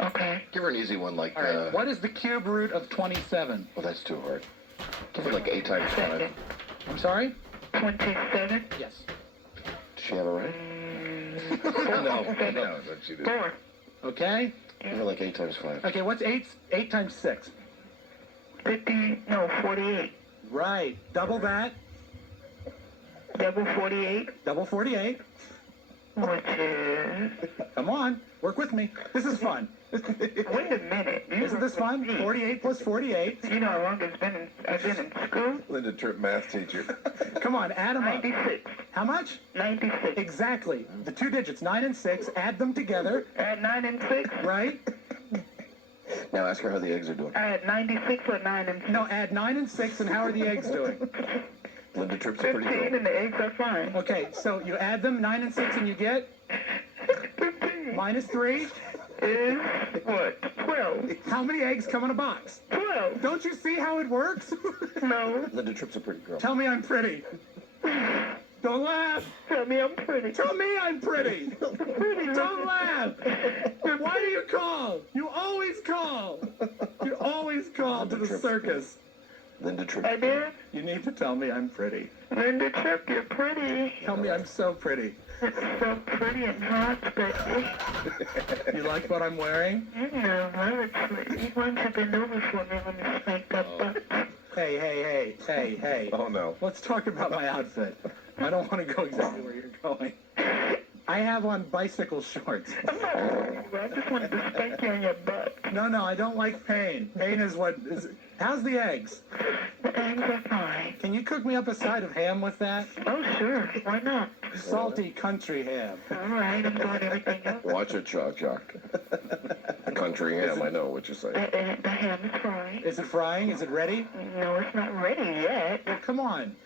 Okay. Give her an easy one like... All right, what is the cube root of 27? Well, that's too hard. Give her like 8 times 5. I'm sorry? 27? Yes. Does she have it right? No, don't you do. 4. Okay? Give her like 8 times 5. Okay, what's 8 times 6? 48. Right. Double that. Double 48. Double 48. Which is... Come on. Work with me. This is fun. Wait a minute. Isn't this fun? 48 plus 48. You know how long I've been in school? Linda Tripp, math teacher. Come on, add them up. 96. How much? 96. Exactly. The 2 digits, 9 and 6. Add them together. Add 9 and 6? Right? Now ask her how the eggs are doing. I had 96 or 9 and 6. No, add 9 and 6, and how are the eggs doing? Linda Tripp's a pretty 15 girl. and the eggs are fine. Okay, so you add them, 9 and 6, and you get? 15. Minus 3. Is what? 12. How many eggs come in a box? 12. Don't you see how it works? No. Linda Tripp's a pretty girl. Tell me I'm pretty. Don't laugh. Tell me I'm pretty. Tell me I'm pretty. Pretty. Don't laugh. Why do you call? You always call. You always call to the circus. Linda Tripp. I did? You need to tell me I'm pretty. Linda Tripp, you're pretty. Tell me I'm so pretty. It's so pretty and hot, but... You like what I'm wearing? No, obviously. Why don't you bend over for me when you spank that butt? Hey. Oh, no. Let's talk about my outfit. I don't want to go exactly where you're going. I have on bicycle shorts. I just wanted to spank you on your butt. No, I don't like pain. Pain is what is... How's the eggs? The eggs are fine. Can you cook me up a side of ham with that? Oh, sure. Why not? Salty country ham. All right, I'm doing everything else. Watch it, Chuck. Country ham, I know what you're saying. The ham is frying. Is it frying? Is it ready? No, it's not ready yet. Well, come on.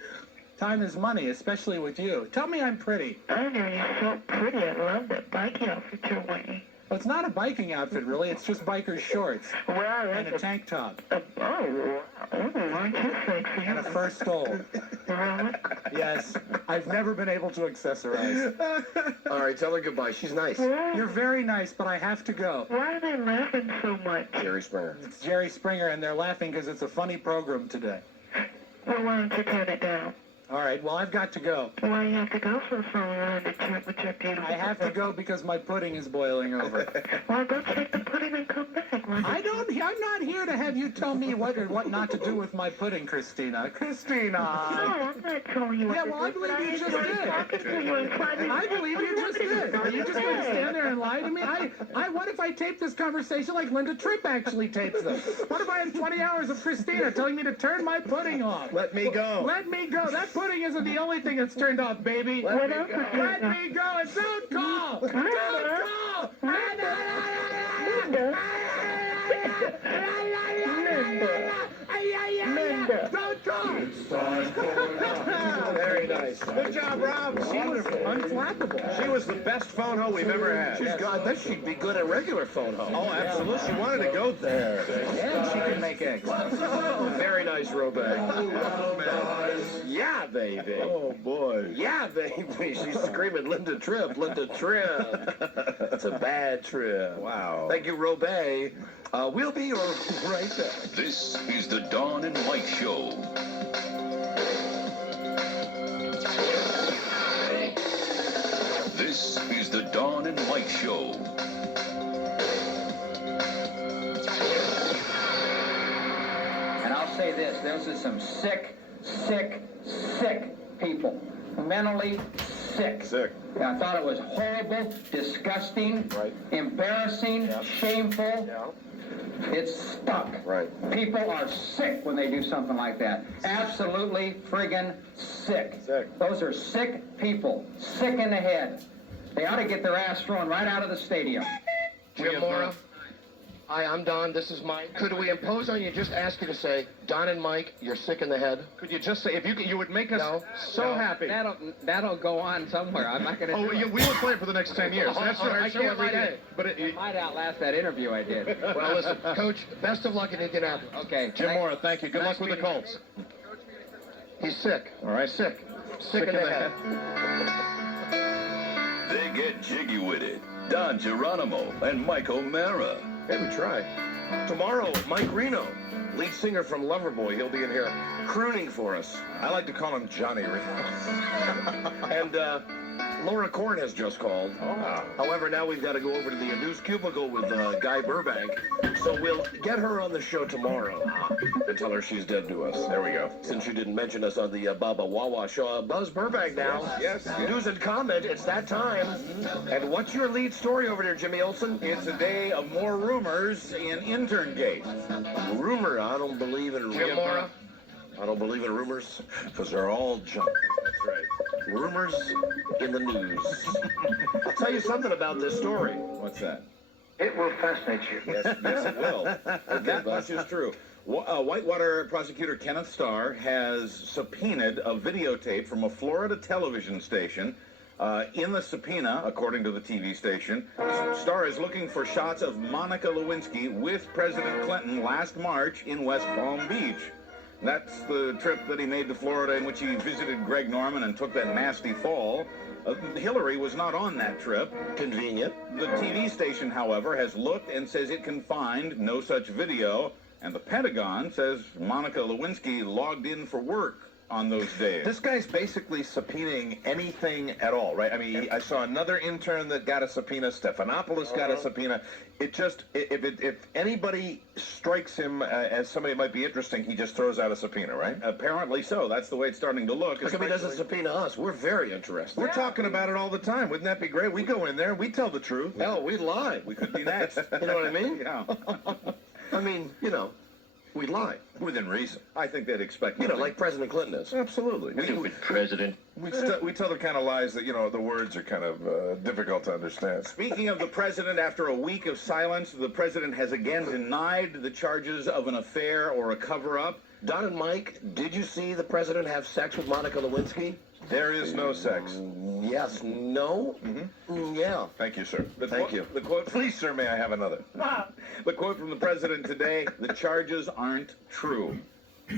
Time is money, especially with you. Tell me I'm pretty. I know you're so pretty. I love that biking outfit you're wearing. Well, it's not a biking outfit, really. It's just biker shorts Well, and a tank top oh, wow. Aren't you sexy? and a fur stole. Really? Yes, I've never been able to accessorize. All right, tell her goodbye. She's nice. You're very nice, but I have to go. Why are they laughing so much? Jerry Springer. It's Jerry Springer, and they're laughing because it's a funny program today. Well, why don't you turn it down? All right, well, I've got to go. Why do you have to go for so long to trip with your beautiful... I have to go because my pudding is boiling over. Well, go take the pudding and come back. I'm not here to have you tell me what or what not to do with my pudding, Christina. Christina! No, I'm not telling you what Yeah, to well, do, I believe but you just enjoy did. talking to you and finding... I believe you just did. Are you just going to stand there and lie to me? What if I tape this conversation like Linda Tripp actually tapes them? What if I have 20 hours of Christina telling me to turn my pudding off? Let me go. Let me go. That pudding isn't the only thing that's turned off, baby. What else is Let me go. And don't call. Don't call. Linda. Don't call. Very nice. Good job, Rob. She was unflappable. She was the best phone hoe we've ever had. She's good. I bet she'd be good at regular phone home. Oh, absolutely. She wanted to go there. And she can make eggs. Very nice, Robert. Yeah, baby. Oh, boy. Yeah, baby. She's screaming, Linda Tripp, Linda Tripp. It's a bad trip. Wow. Thank you, Robay. We'll be right back. This is the Dawn and Mike Show. This is the Dawn and Mike Show. And I'll say this, those are some sick people. Mentally sick. And I thought it was horrible, disgusting, embarrassing, shameful. It's stuck. People are sick when they do something like that. Absolutely friggin' sick. Those are sick people. Sick in the head. They ought to get their ass thrown right out of the stadium. Jim Mora. Hi, I'm Don. This is Mike. Could we impose on you, just ask you to say, Don and Mike, you're sick in the head? Could you just say, if you would make us happy. That'll go on somewhere. I'm not going to we will play it for the next 10 years. That's right. I can't write it. But it might outlast that interview I did. Well, listen, Coach, best of luck in Indianapolis. Okay. Jim Mora, thank you. Good luck with the Colts. He's sick. All right. Sick. Sick in the head. They get jiggy with it. Don Geronimo and Mike O'Mara. Hey, we try. Tomorrow, Mike Reno, lead singer from Loverboy, he'll be in here crooning for us. I like to call him Johnny Reno. And Laura Korn has just called. Oh. However, now we've got to go over to the news cubicle with Guy Burbank. So we'll get her on the show tomorrow and tell her she's dead to us. There we go. Since you didn't mention us on the Baba Wawa show. Buzz Burbank now. Yes. News and comment, it's that time. And what's your lead story over there, Jimmy Olsen? It's a day of more rumors in InternGate. Rumor? I don't believe in rumors. Jim Mora? I don't believe in rumors. Because they're all junk. That's right. Rumors in the news. I'll tell you something about this story. What's that? It will fascinate you. Yes, it will. That much is true. Whitewater prosecutor Kenneth Starr has subpoenaed a videotape from a Florida television station. In the subpoena, according to the TV station, Starr is looking for shots of Monica Lewinsky with President Clinton last March in West Palm Beach. That's the trip that he made to Florida in which he visited Greg Norman and took that nasty fall. Hillary was not on that trip. Convenient. The TV station, however, has looked and says it can find no such video. And the Pentagon says Monica Lewinsky logged in for work on those days. This guy's basically subpoenaing anything at all, right? I mean, I saw another intern that got a subpoena. Stephanopoulos got a subpoena. If anybody strikes him as somebody who might be interesting, he just throws out a subpoena, right? Apparently so. That's the way it's starting to look. How come he doesn't subpoena us? We're very interested. We're talking about it all the time. Wouldn't that be great? We go in there, we tell the truth. Hell, we lie. We could be next. You know what I mean? Yeah. I mean, you know, we lie. Within reason. I think they'd expect You know, like President Clinton is. Absolutely. President. We tell the kind of lies that, the words are kind of difficult to understand. Speaking of the president, after a week of silence, the president has again denied the charges of an affair or a cover-up. Don and Mike, did you see the president have sex with Monica Lewinsky? There is no sex. Yes. No? Yeah. Thank you, sir. Thank you. The quote, Please, sir, may I have another? the quote from the president today, the charges aren't true.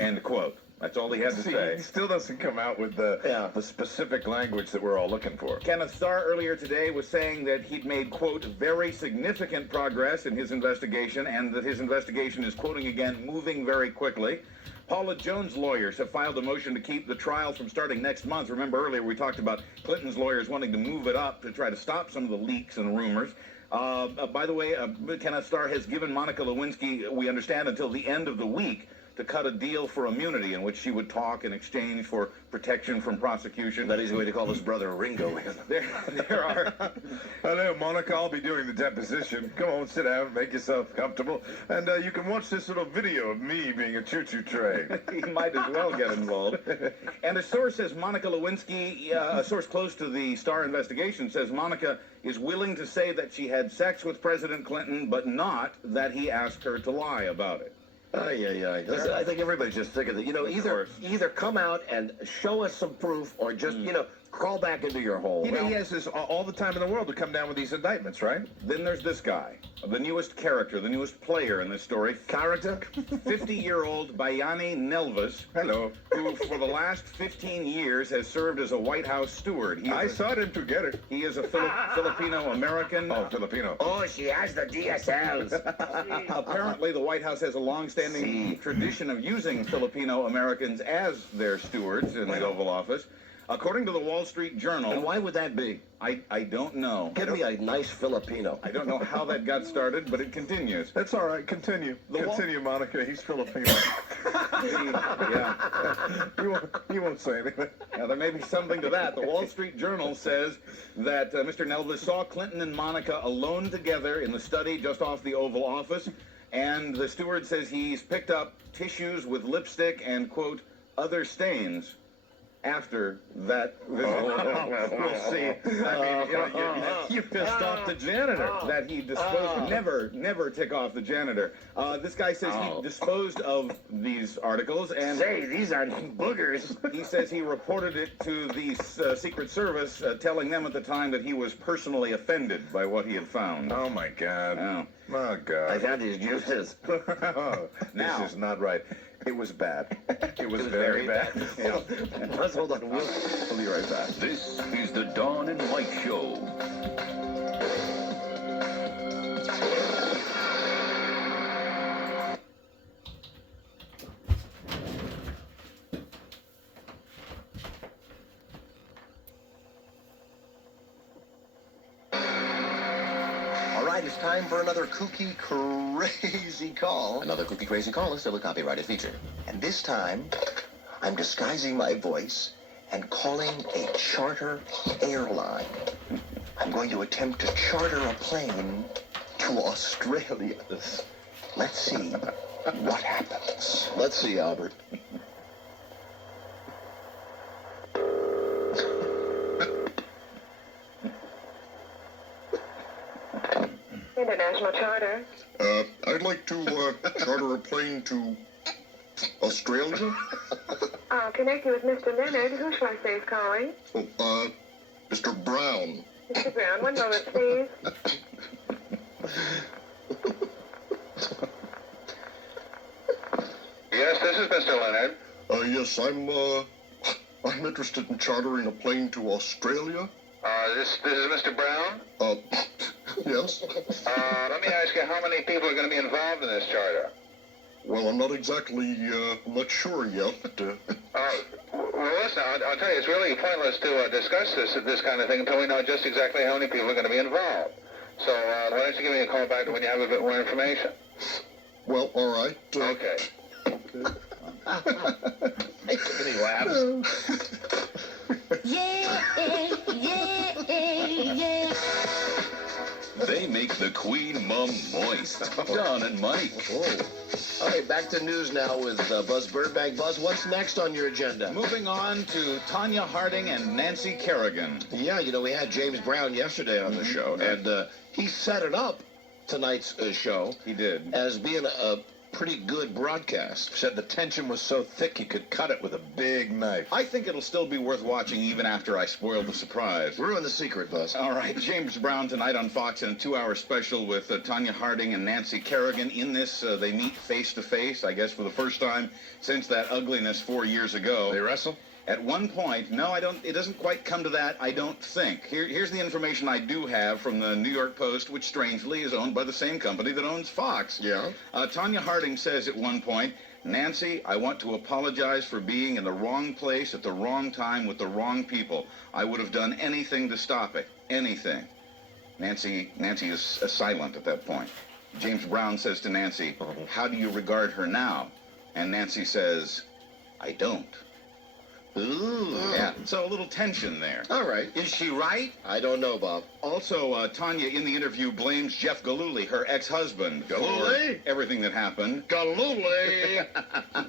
End quote. That's all he had to say. He still doesn't come out with the specific language that we're all looking for. Kenneth Starr earlier today was saying that he'd made, quote, very significant progress in his investigation and that his investigation is, quoting again, moving very quickly. Paula Jones' lawyers have filed a motion to keep the trial from starting next month. Remember earlier we talked about Clinton's lawyers wanting to move it up to try to stop some of the leaks and rumors. By the way, Kenneth Starr has given Monica Lewinsky, we understand, until the end of the week to cut a deal for immunity in which she would talk in exchange for protection from prosecution. That he's going to call his brother Ringo. There are... Hello, Monica. I'll be doing the deposition. Come on, sit down, make yourself comfortable, and you can watch this little video of me being a choo-choo train. He might as well get involved. And a source says Monica Lewinsky, a source close to the Starr investigation, says Monica is willing to say that she had sex with President Clinton, but not that he asked her to lie about it. Listen, I think everybody's just sick of it. Either come out and show us some proof or just, crawl back into your hole. He has this all the time in the world to come down with these indictments, right? Then there's this guy, the newest character, the newest player in this story. Character? 50-year-old Bayani Nelvis. Hello. Who, for the last 15 years, has served as a White House steward. I saw them together. He is a Filipino-American. Oh, Filipino. Oh, she has the DSLs. Apparently, the White House has a long-standing tradition of using Filipino-Americans as their stewards in the Oval Office. According to the Wall Street Journal... And why would that be? I don't know. Give me a nice Filipino. I don't know how that got started, but it continues. That's all right. Continue. Continue, Monica. He's Filipino. Yeah. You won't say anything. Now, there may be something to that. The Wall Street Journal says that Mr. Nelvis saw Clinton and Monica alone together in the study just off the Oval Office, and the steward says he's picked up tissues with lipstick and, quote, other stains after that visit. We'll see. I mean, you pissed off the janitor. That he disposed. Never tick off the janitor. This guy says he disposed of these articles and these are boogers. He says he reported it to the Secret Service, telling them at the time that he was personally offended by what he had found. Oh my God. Oh, oh God. I found his juices. Now. This is not right. It was bad. It was very bad. Yeah. Let's hold on. We'll be right back. This is the Dawn and Mike Show. It's time for another kooky, crazy call. Another kooky, crazy call is still a copyrighted feature. And this time, I'm disguising my voice and calling a charter airline. I'm going to attempt to charter a plane to Australia. Let's see what happens. Let's see, Albert. International charter. I'd like to charter a plane to Australia. I'll connect you with Mr. Leonard. Who shall I say is calling? Oh, Mr. Brown. Mr. Brown, one moment, please. Yes, this is Mr. Leonard. Yes, I'm interested in chartering a plane to Australia. This is Mr. Brown? Yes. Let me ask you, how many people are going to be involved in this charter? Well, I'm not exactly, not sure yet. Well, listen, I'll tell you, it's really pointless to discuss this kind of thing until we know just exactly how many people are going to be involved. So, why don't you give me a call back when you have a bit more information? Well, all right. Okay. And he laughs. Yeah, yeah, yeah. They make the Queen Mum moist. Don and Mike. All right, back to news now with Buzz Burbank. Buzz, what's next on your agenda? Moving on to Tanya Harding and Nancy Kerrigan. Yeah, you know, we had James Brown yesterday on the show, and he set it up, tonight's show. He did. As being a pretty good broadcast. Said the tension was so thick you could cut it with a big knife. I think it'll still be worth watching even after I spoil the surprise. Ruin the secret, Buzz. All right, James Brown tonight on Fox in a 2-hour special with Tanya Harding and Nancy Kerrigan. In this, they meet face to face, I guess for the first time since that ugliness 4 years ago. They wrestle? At one point, no, it doesn't quite come to that, I don't think. Here's the information I do have from the New York Post, which strangely is owned by the same company that owns Fox. Yeah? Tanya Harding says at one point, Nancy, I want to apologize for being in the wrong place at the wrong time with the wrong people. I would have done anything to stop it. Anything. Nancy is silent at that point. James Brown says to Nancy, how do you regard her now? And Nancy says, I don't. Ooh. Yeah, so a little tension there. All right. Is she right? I don't know, Bob. Also, Tanya in the interview blames Jeff Gillooly, her ex-husband, Gillooly? for everything that happened. Gillooly!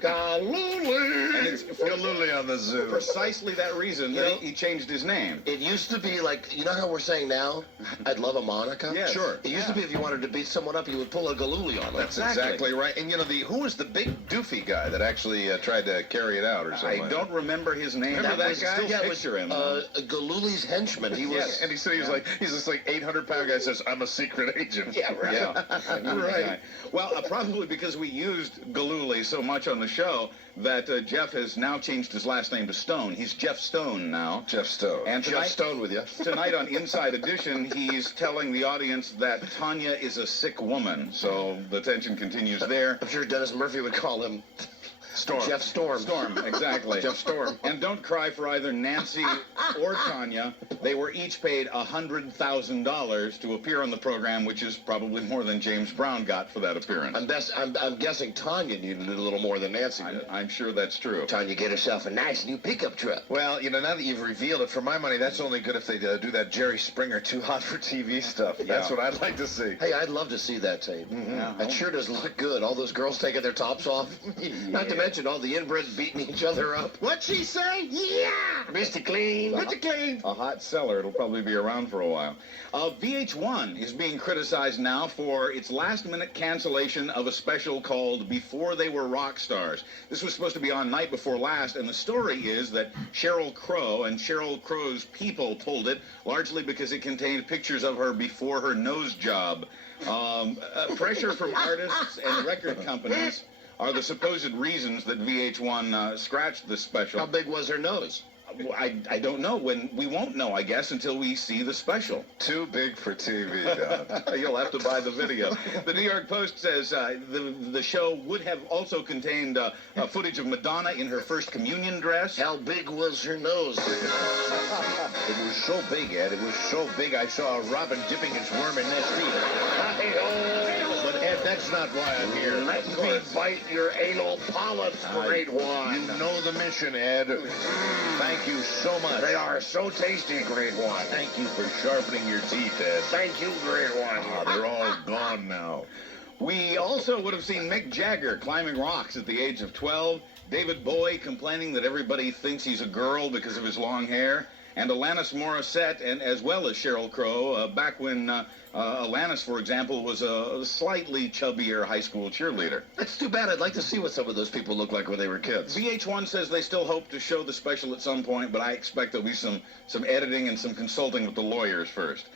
Gillooly! And it's Gillooly on the zoo. Precisely that reason that he changed his name. It used to be like, you know how we're saying now, I'd love a Monica? Yes. Sure. It used to be if you wanted to beat someone up, you would pull a Gillooly on them. That's exactly right. And you know, who was the big doofy guy that actually tried to carry it out or something? I don't remember his name. Remember that guy? Still Yeah, it picture was him. Gillooly's henchman. He was. Yes, and he said he's this like 800-pound guy says, I'm a secret agent. Yeah, right. Yeah. Right. Well, probably because we used Gillooly so much on the show that Jeff has now changed his last name to Stone. He's Jeff Stone now. Jeff Stone. And Jeff tonight, Stone with you. tonight on Inside Edition, he's telling the audience that Tanya is a sick woman. So the tension continues there. I'm sure Dennis Murphy would call him Storm. Jeff Storm. Storm, exactly. Jeff Storm. And don't cry for either Nancy or Tanya. They were each paid $100,000 to appear on the program, which is probably more than James Brown got for that appearance. I'm guessing Tanya needed it a little more than Nancy did. I'm sure that's true. Tanya, get herself a nice new pickup truck. Well, now that you've revealed it, for my money, that's only good if they do that Jerry Springer Too Hot for TV stuff. That's what I'd like to see. Hey, I'd love to see that tape. Mm-hmm. That sure does look good. All those girls taking their tops off. Not to mention all the inbreds beating each other up. What'd she say? Yeah! Mr. Clean. Mr. Clean. A hot seller. It'll probably be around for a while. VH1 is being criticized now for its last-minute cancellation of a special called Before They Were Rock Stars. This was supposed to be on night before last, and the story is that Sheryl Crow and Sheryl Crow's people pulled it, largely because it contained pictures of her before her nose job. Pressure from artists and record companies are the supposed reasons that VH1 scratched this special. How big was her nose? I don't know. We won't know, I guess, until we see the special. Too big for TV, Don. You'll have to buy the video. The New York Post says the show would have also contained footage of Madonna in her first communion dress. How big was her nose? It was so big, Ed. It was so big I saw a robin dipping its worm in nest feet. But, Ed, that's not why I'm here. Let me bite your anal polyps, Great One. You know the mission, Ed. Thank you so much. They are so tasty, Great One. Thank you for sharpening your teeth, Ed. Thank you, Great One. They're all gone now. We also would have seen Mick Jagger climbing rocks at the age of 12, David Bowie complaining that everybody thinks he's a girl because of his long hair, and Alanis Morissette, and as well as Sheryl Crow, back when Alanis, for example, was a slightly chubbier high school cheerleader. That's too bad. I'd like to see what some of those people look like when they were kids. VH1 says they still hope to show the special at some point, but I expect there'll be some editing and some consulting with the lawyers first.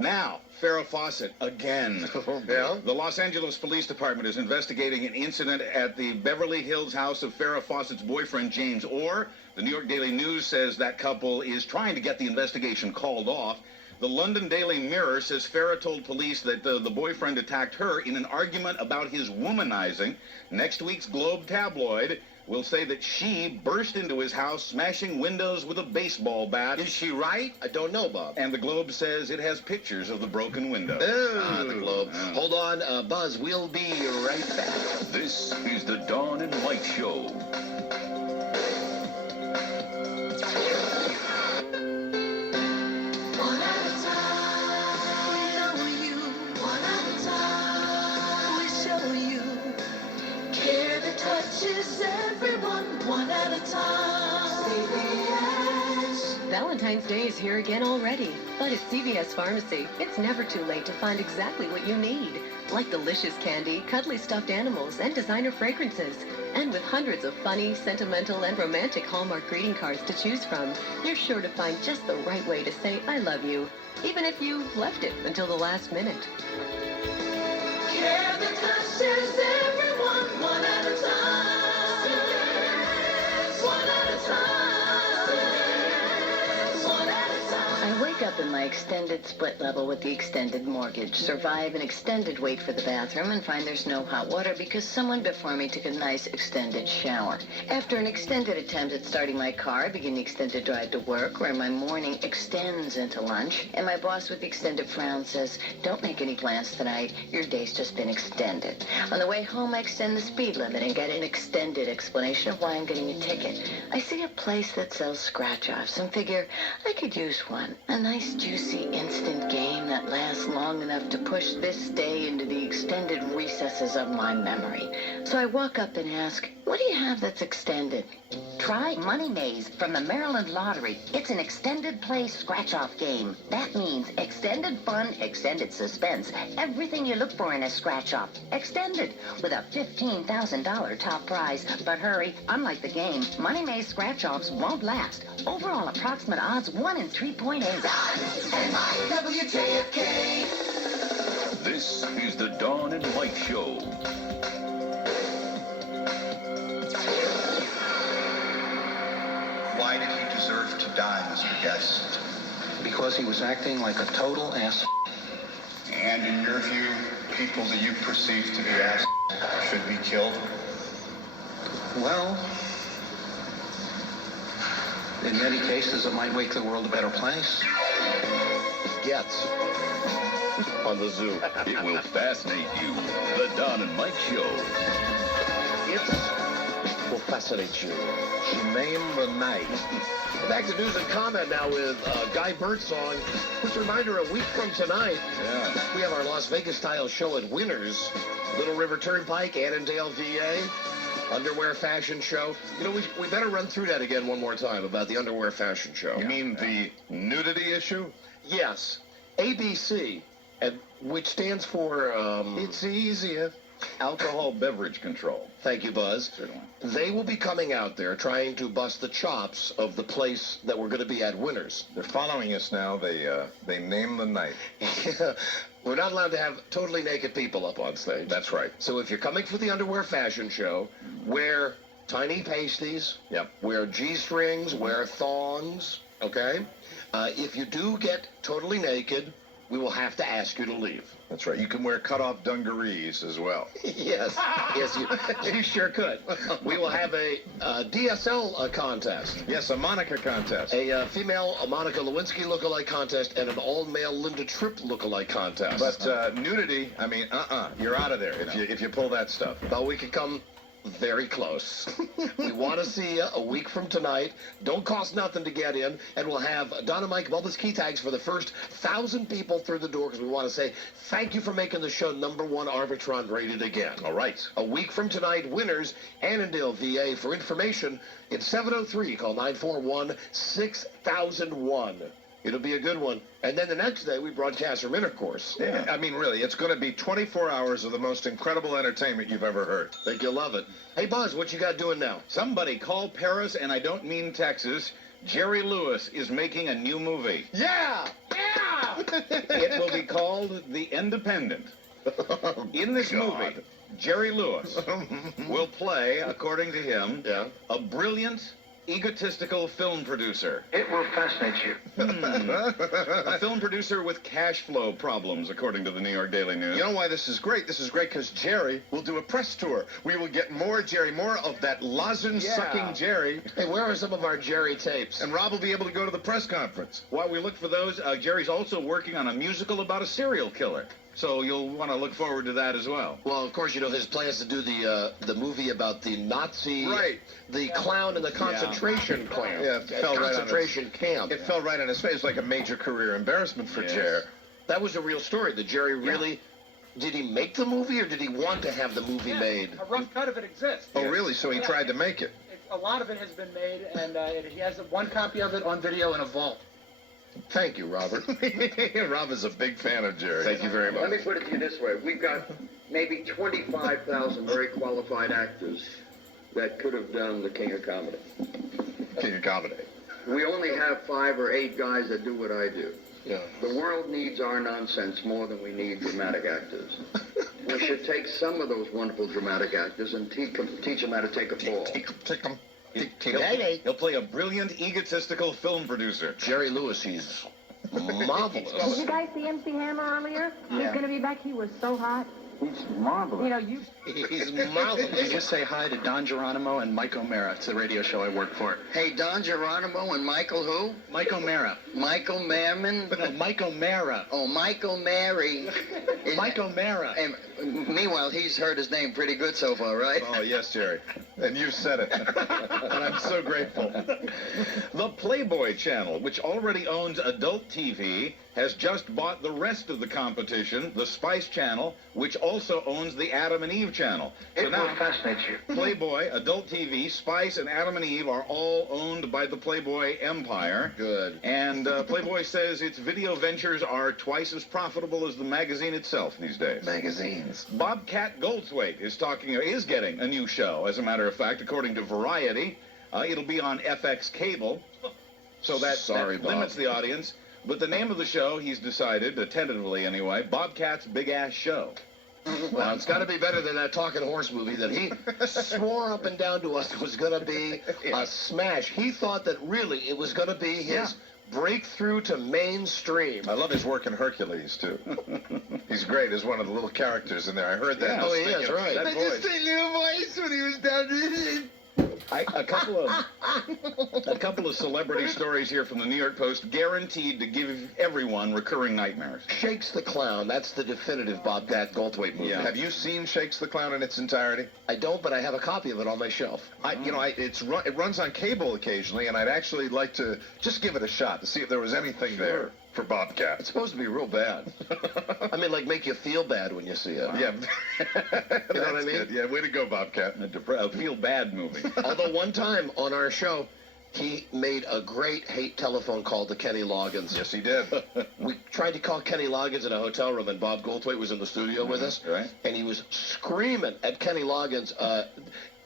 Now, Farrah Fawcett again. Yeah? The Los Angeles Police Department is investigating an incident at the Beverly Hills house of Farrah Fawcett's boyfriend, James Orr. The New York Daily News says that couple is trying to get the investigation called off. The London Daily Mirror says Farrah told police that the boyfriend attacked her in an argument about his womanizing. Next week's Globe tabloid will say that she burst into his house, smashing windows with a baseball bat. Is she right? I don't know, Bob. And the Globe says it has pictures of the broken window. Oh, the Globe. Hold on, Buzz. We'll be right back. This is the Dawn and Mike Show. Touches everyone one at a time. CVS. Valentine's Day is here again already, but at CVS Pharmacy, it's never too late to find exactly what you need, like delicious candy, cuddly stuffed animals, and designer fragrances. And with hundreds of funny, sentimental, and romantic Hallmark greeting cards to choose from, you're sure to find just the right way to say I love you, even if you left it until the last minute. Care that touches everyone one at a time. One at a time. One at a time. I wake up in my extended split level with the extended mortgage, survive an extended wait for the bathroom, and find there's no hot water because someone before me took a nice extended shower. After an extended attempt at starting my car, I begin the extended drive to work, where my morning extends into lunch, and my boss with the extended frown says, "Don't make any plans tonight. Your day's just been extended." On the way home, I extend the speed limit and get an extended explanation of why I'm getting a ticket. I see a place that sells scratch-offs and figure I could use one. A nice, juicy, instant game that lasts long enough to push this day into the extended recesses of my memory. So I walk up and ask, "What do you have that's extended?" Try Money Maze from the Maryland Lottery. It's an extended play scratch-off game. That means extended fun, extended suspense. Everything you look for in a scratch-off. Extended with a $15,000 top prize. But hurry, unlike the game, Money Maze scratch-offs won't last. Overall approximate odds 1 in 3.8. WJFK. This is the Dawn and Mike Show. Why did he deserve to die, Mr. Guest? Because he was acting like a total ass. And in your view, people that you perceive to be ass should be killed? Well, in many cases, it might make the world a better place. Gets on the zoo. It will fascinate you. The Don and Mike Show. Will fascinate you. Name the night. Back to news and comment now with Guy Birdsong. Just a reminder, a week from tonight, we have our Las Vegas-style show at Winners, Little River Turnpike, Annandale, VA. Underwear fashion show. You know, we better run through that again one more time about the underwear fashion show. You mean the nudity issue? Yes. ABC, which stands for... It's easier. Alcohol beverage control. Thank you, Buzz. Certainly. They will be coming out there trying to bust the chops of the place that we're going to be at Winners. They're following us now. They name the night. We're not allowed to have totally naked people up on stage. That's right. So if you're coming for the underwear fashion show, wear tiny pasties. Yep. Wear G-strings. Wear thongs. Okay? If you do get totally naked, we will have to ask you to leave. That's right. You can wear cut-off dungarees as well. Yes, you sure could. We will have a DSL contest. Yes, a Monica contest. A female Monica Lewinsky lookalike contest and an all-male Linda Tripp lookalike contest. But nudity, I mean, you're out of there if you pull that stuff. But we can come very close. We want to see you a week from tonight. Don't cost nothing to get in. And we'll have Don and Mike Bubba's key tags for the first 1,000 people through the door because we want to say thank you for making the show #1 Arbitron rated again. All right. A week from tonight, Winners, Annandale, VA. For information, it's 703. Call 941-6001. It'll be a good one. And then the next day, we broadcast from Intercourse. Yeah. I mean, really, it's going to be 24 hours of the most incredible entertainment you've ever heard. Think you'll love it. Hey, Buzz, what you got doing now? Somebody call Paris, and I don't mean Texas. Jerry Lewis is making a new movie. Yeah! Yeah! It will be called The Independent. In this movie, Jerry Lewis will play, according to him, a brilliant, egotistical film producer. It will fascinate you. A film producer with cash flow problems, according to the New York Daily News. You know why this is great? This is great because Jerry will do a press tour. We will get more Jerry, more of that lozenge-sucking Jerry. Hey, where are some of our Jerry tapes? And Rob will be able to go to the press conference. While we look for those, Jerry's also working on a musical about a serial killer. So you'll want to look forward to that as well. Well, of course, you know his plans to do the movie about the Nazi, the clown in the concentration camp. Yeah, it fell right on concentration camp. It fell right on his face, like a major career embarrassment for Jerry. That was a real story. Did Jerry really? Did he make the movie, or did he want to have the movie made? A rough cut of it exists. Oh, really? So he tried to make it. A lot of it has been made, and he has one copy of it on video in a vault. Thank you, Robert. Rob is a big fan of Jerry. Thank you very much. Let me put it to you this way. We've got maybe 25,000 very qualified actors that could have done the King of Comedy. King of Comedy. We only have 5 or 8 guys that do what I do. Yeah. The world needs our nonsense more than we need dramatic actors. We should take some of those wonderful dramatic actors and teach them how to take a fall. Take them. He'll play a brilliant, egotistical film producer. Jerry Lewis, he's marvelous. Did you guys see MC Hammer earlier? Yeah. He's going to be back. He was so hot. He's marvelous. You know, you... He's marvelous. You just say hi to Don Geronimo and Mike O'Mara. It's the radio show I work for. Hey, Don Geronimo and Michael who? Mike O'Mara. Michael Merriman? No, Mike O'Mara. Oh, Michael Mary. Mike O'Mara. And meanwhile, he's heard his name pretty good so far, right? Oh, yes, Jerry. And you said it. And I'm so grateful. The Playboy Channel, which already owns adult TV, has just bought the rest of the competition, the Spice Channel, which also owns the Adam and Eve Channel. So It will fascinate you. Playboy, Adult TV, Spice, and Adam and Eve are all owned by the Playboy empire. Good. And Playboy says its video ventures are twice as profitable as the magazine itself these days. Magazines. Bobcat Goldthwait is getting a new show, as a matter of fact, according to Variety. It'll be on FX Cable, so that limits the audience. But the name of the show, he's decided, tentatively anyway, Bobcat's Big Ass Show. Well, it's got to be better than that Talking Horse movie that he swore up and down to us was going to be a smash. He thought that really it was going to be his breakthrough to mainstream. I love his work in Hercules, too. He's great as one of the little characters in there. I heard that. Yeah, he is, right. That voice. New voice when he was down. A couple of celebrity stories here from the New York Post, guaranteed to give everyone recurring nightmares. Shakes the Clown. That's the definitive Bobcat Goldthwait movie. Yeah. Have you seen Shakes the Clown in its entirety? I don't, but I have a copy of it on my shelf. It runs on cable occasionally, and I'd actually like to just give it a shot to see if there was anything there for Bobcat. It's supposed to be real bad. I mean, like, make you feel bad when you see it. Yeah. You know what I mean? Good. Yeah, way to go, Bobcat. A feel-bad movie. Although one time on our show, he made a great hate telephone call to Kenny Loggins. Yes, he did. We tried to call Kenny Loggins in a hotel room, and Bob Goldthwait was in the studio with us. Right. And he was screaming at Kenny Loggins,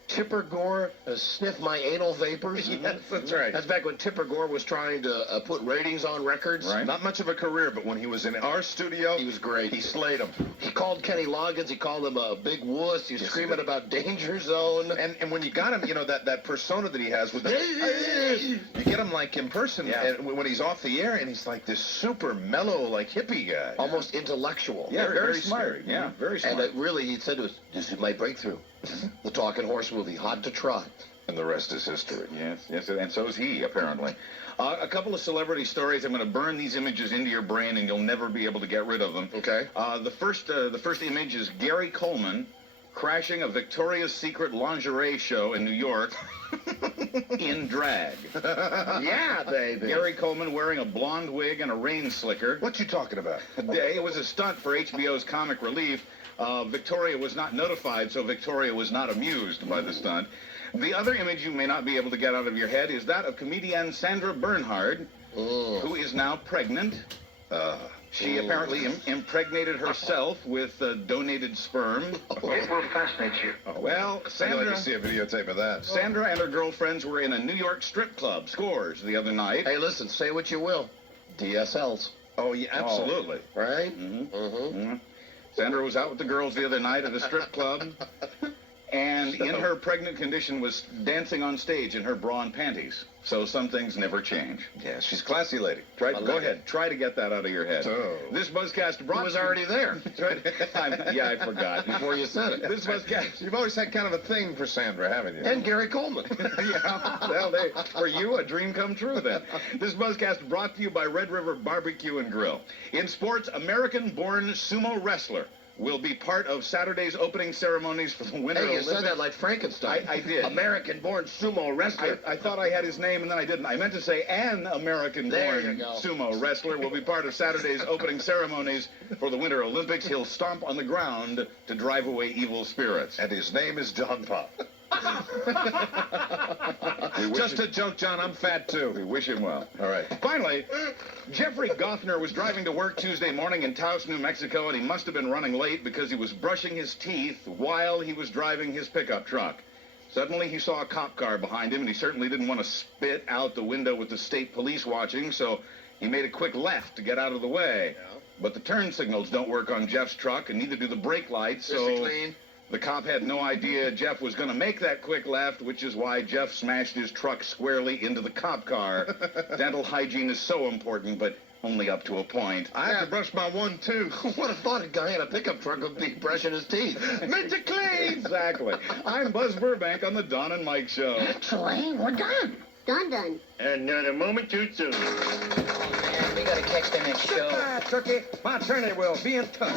Tipper Gore sniff my anal vapors. Yes, that's right. That's back when Tipper Gore was trying to put ratings on records. Right. Not much of a career, but when he was in our studio, he was great. He slayed him. He called Kenny Loggins. He called him a big wuss. He was screaming about Danger Zone. And when you got him, that persona that he has with the... you get him like in person, and when he's off the air, and he's like this super mellow, like hippie guy. Almost intellectual. Yeah, very smart. scary. Yeah, very smart. And really, he said to us, this is my breakthrough. The Talking Horse movie, hot to trot. And the rest is history. Yes, and so is he, apparently. A couple of celebrity stories. I'm going to burn these images into your brain, and you'll never be able to get rid of them. Okay. The first image is Gary Coleman crashing a Victoria's Secret lingerie show in New York in drag. Yeah, baby. Gary Coleman wearing a blonde wig and a rain slicker. What you talking about? It was a stunt for HBO's Comic Relief. Victoria was not notified, so Victoria was not amused by the stunt. The other image you may not be able to get out of your head is that of comedian Sandra Bernhard, who is now pregnant. She apparently impregnated herself with donated sperm. It will fascinate you. Well, I'd like to see a videotape of that. Sandra and her girlfriends were in a New York strip club, Scores, the other night. Hey, listen, say what you will. DSLs. Oh, yeah, absolutely. Right? Sandra was out with the girls the other night at a strip club, and in her pregnant condition was dancing on stage in her bra and panties. So some things never change. Yeah, she's a classy lady. Go ahead. Try to get that out of your head. Oh. This Buzzcast brought... He was already there. I forgot. Before you said it. This Buzzcast... You've always had kind of a thing for Sandra, haven't you? And Gary Coleman. Yeah, well, for you, a dream come true then. This Buzzcast brought to you by Red River Barbecue and Grill. In sports, American-born sumo wrestler will be part of Saturday's opening ceremonies for the Winter Olympics. Hey, you said that like Frankenstein. I did. American-born sumo wrestler. I thought I had his name, and then I didn't. I meant to say an American-born sumo wrestler will be part of Saturday's opening ceremonies for the Winter Olympics. He'll stomp on the ground to drive away evil spirits. And his name is John Pop. Just a joke, John. I'm fat, too. We wish him well. All right. Finally, Jeffrey Gothner was driving to work Tuesday morning in Taos, New Mexico, and he must have been running late because he was brushing his teeth while he was driving his pickup truck. Suddenly, he saw a cop car behind him, and he certainly didn't want to spit out the window with the state police watching, so he made a quick left to get out of the way. Yeah. But the turn signals don't work on Jeff's truck, and neither do the brake lights, so... The cop had no idea Jeff was going to make that quick left, which is why Jeff smashed his truck squarely into the cop car. Dental hygiene is so important, but only up to a point. I have to brush my one, too. Who would have thought a guy in a pickup truck would be brushing his teeth? Meant to clean! Exactly. I'm Buzz Burbank on the Don and Mike Show. Actually, we're done. Done. And not a moment too soon. We gotta catch the next show. Goodbye, Turkey. My attorney will be in touch.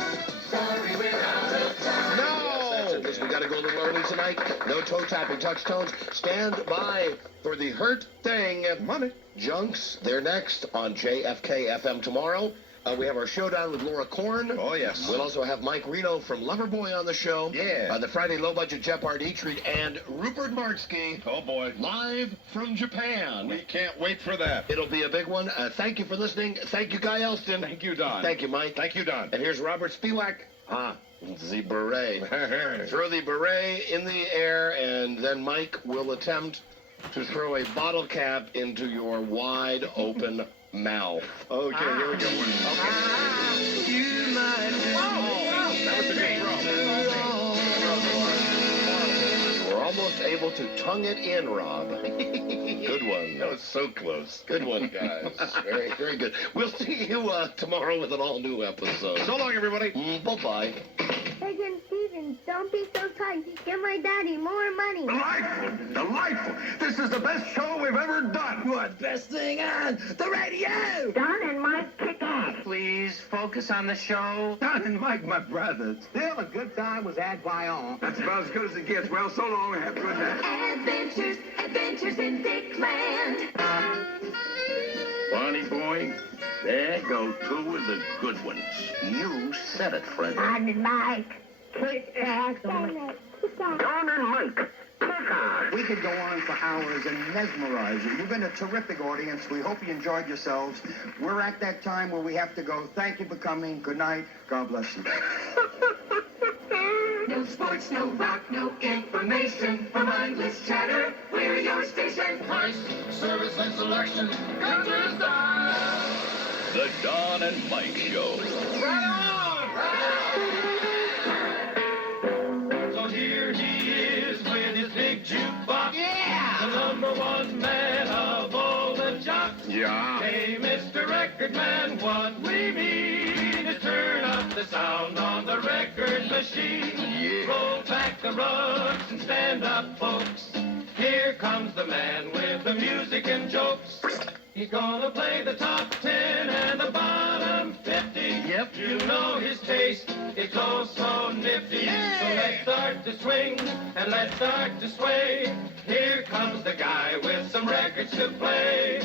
Sorry, we're out of time. No! Because we got to go a little early tonight. No toe-tapping touchstones. Stand by for the Hurt Thing. Money. Junks, they're next on JFK FM tomorrow. We have our showdown with Laura Korn. Oh, yes. We'll also have Mike Reno from Loverboy on the show. Yeah. The Friday low-budget Jeopardy Eat-Treat and Rupert Marksky. Oh, boy. Live from Japan. We can't wait for that. It'll be a big one. Thank you for listening. Thank you, Guy Elston. Thank you, Don. Thank you, Mike. Thank you, Don. And here's Robert Spiewak. The beret. Throw the beret in the air, and then Mike will attempt to throw a bottle cap into your wide open mouth. Okay, here we go. That was a good throw. You were almost able to tongue it in, Rob. Good one. That was so close. Good one, guys. Very, very good. We'll see you tomorrow with an all-new episode. So long, everybody. Bye-bye. Agent Stevens, don't be so tight. Give my daddy more money. Delightful. This is the best show we've ever done. What? Best thing on the radio. Don and Mike, kick off. Please focus on the show. Don and Mike, my brothers. Still, a good time was had by all. That's about as good as it gets. Well, so long. Have a good night. Adventures, adventures in Dickland. Bonnie boy, there go two of the good ones. You said it, Fred. Don and Mike, kick ass. Don and Mike. We could go on for hours and mesmerize you. You've been a terrific audience. We hope you enjoyed yourselves. We're at that time where we have to go. Thank you for coming. Good night. God bless you. No sports, no rock, no information. For mindless chatter, we're your station. Price, service, and selection. Country style. The Don and Mike Show. So here he is with his big jukebox. Yeah! The #1 man of all the jocks. Yeah. Hey, Mr. Record Man, what we mean is turn up the sound on the record machine. Yeah. Roll back the rugs and stand up, folks. Here comes the man with the music and jokes. He's gonna play the top 10 and the bottom 50. Yep. You know his taste, it's oh so nifty. Yeah. So let's start to swing and let's start to sway. Here comes the guy with some records to play.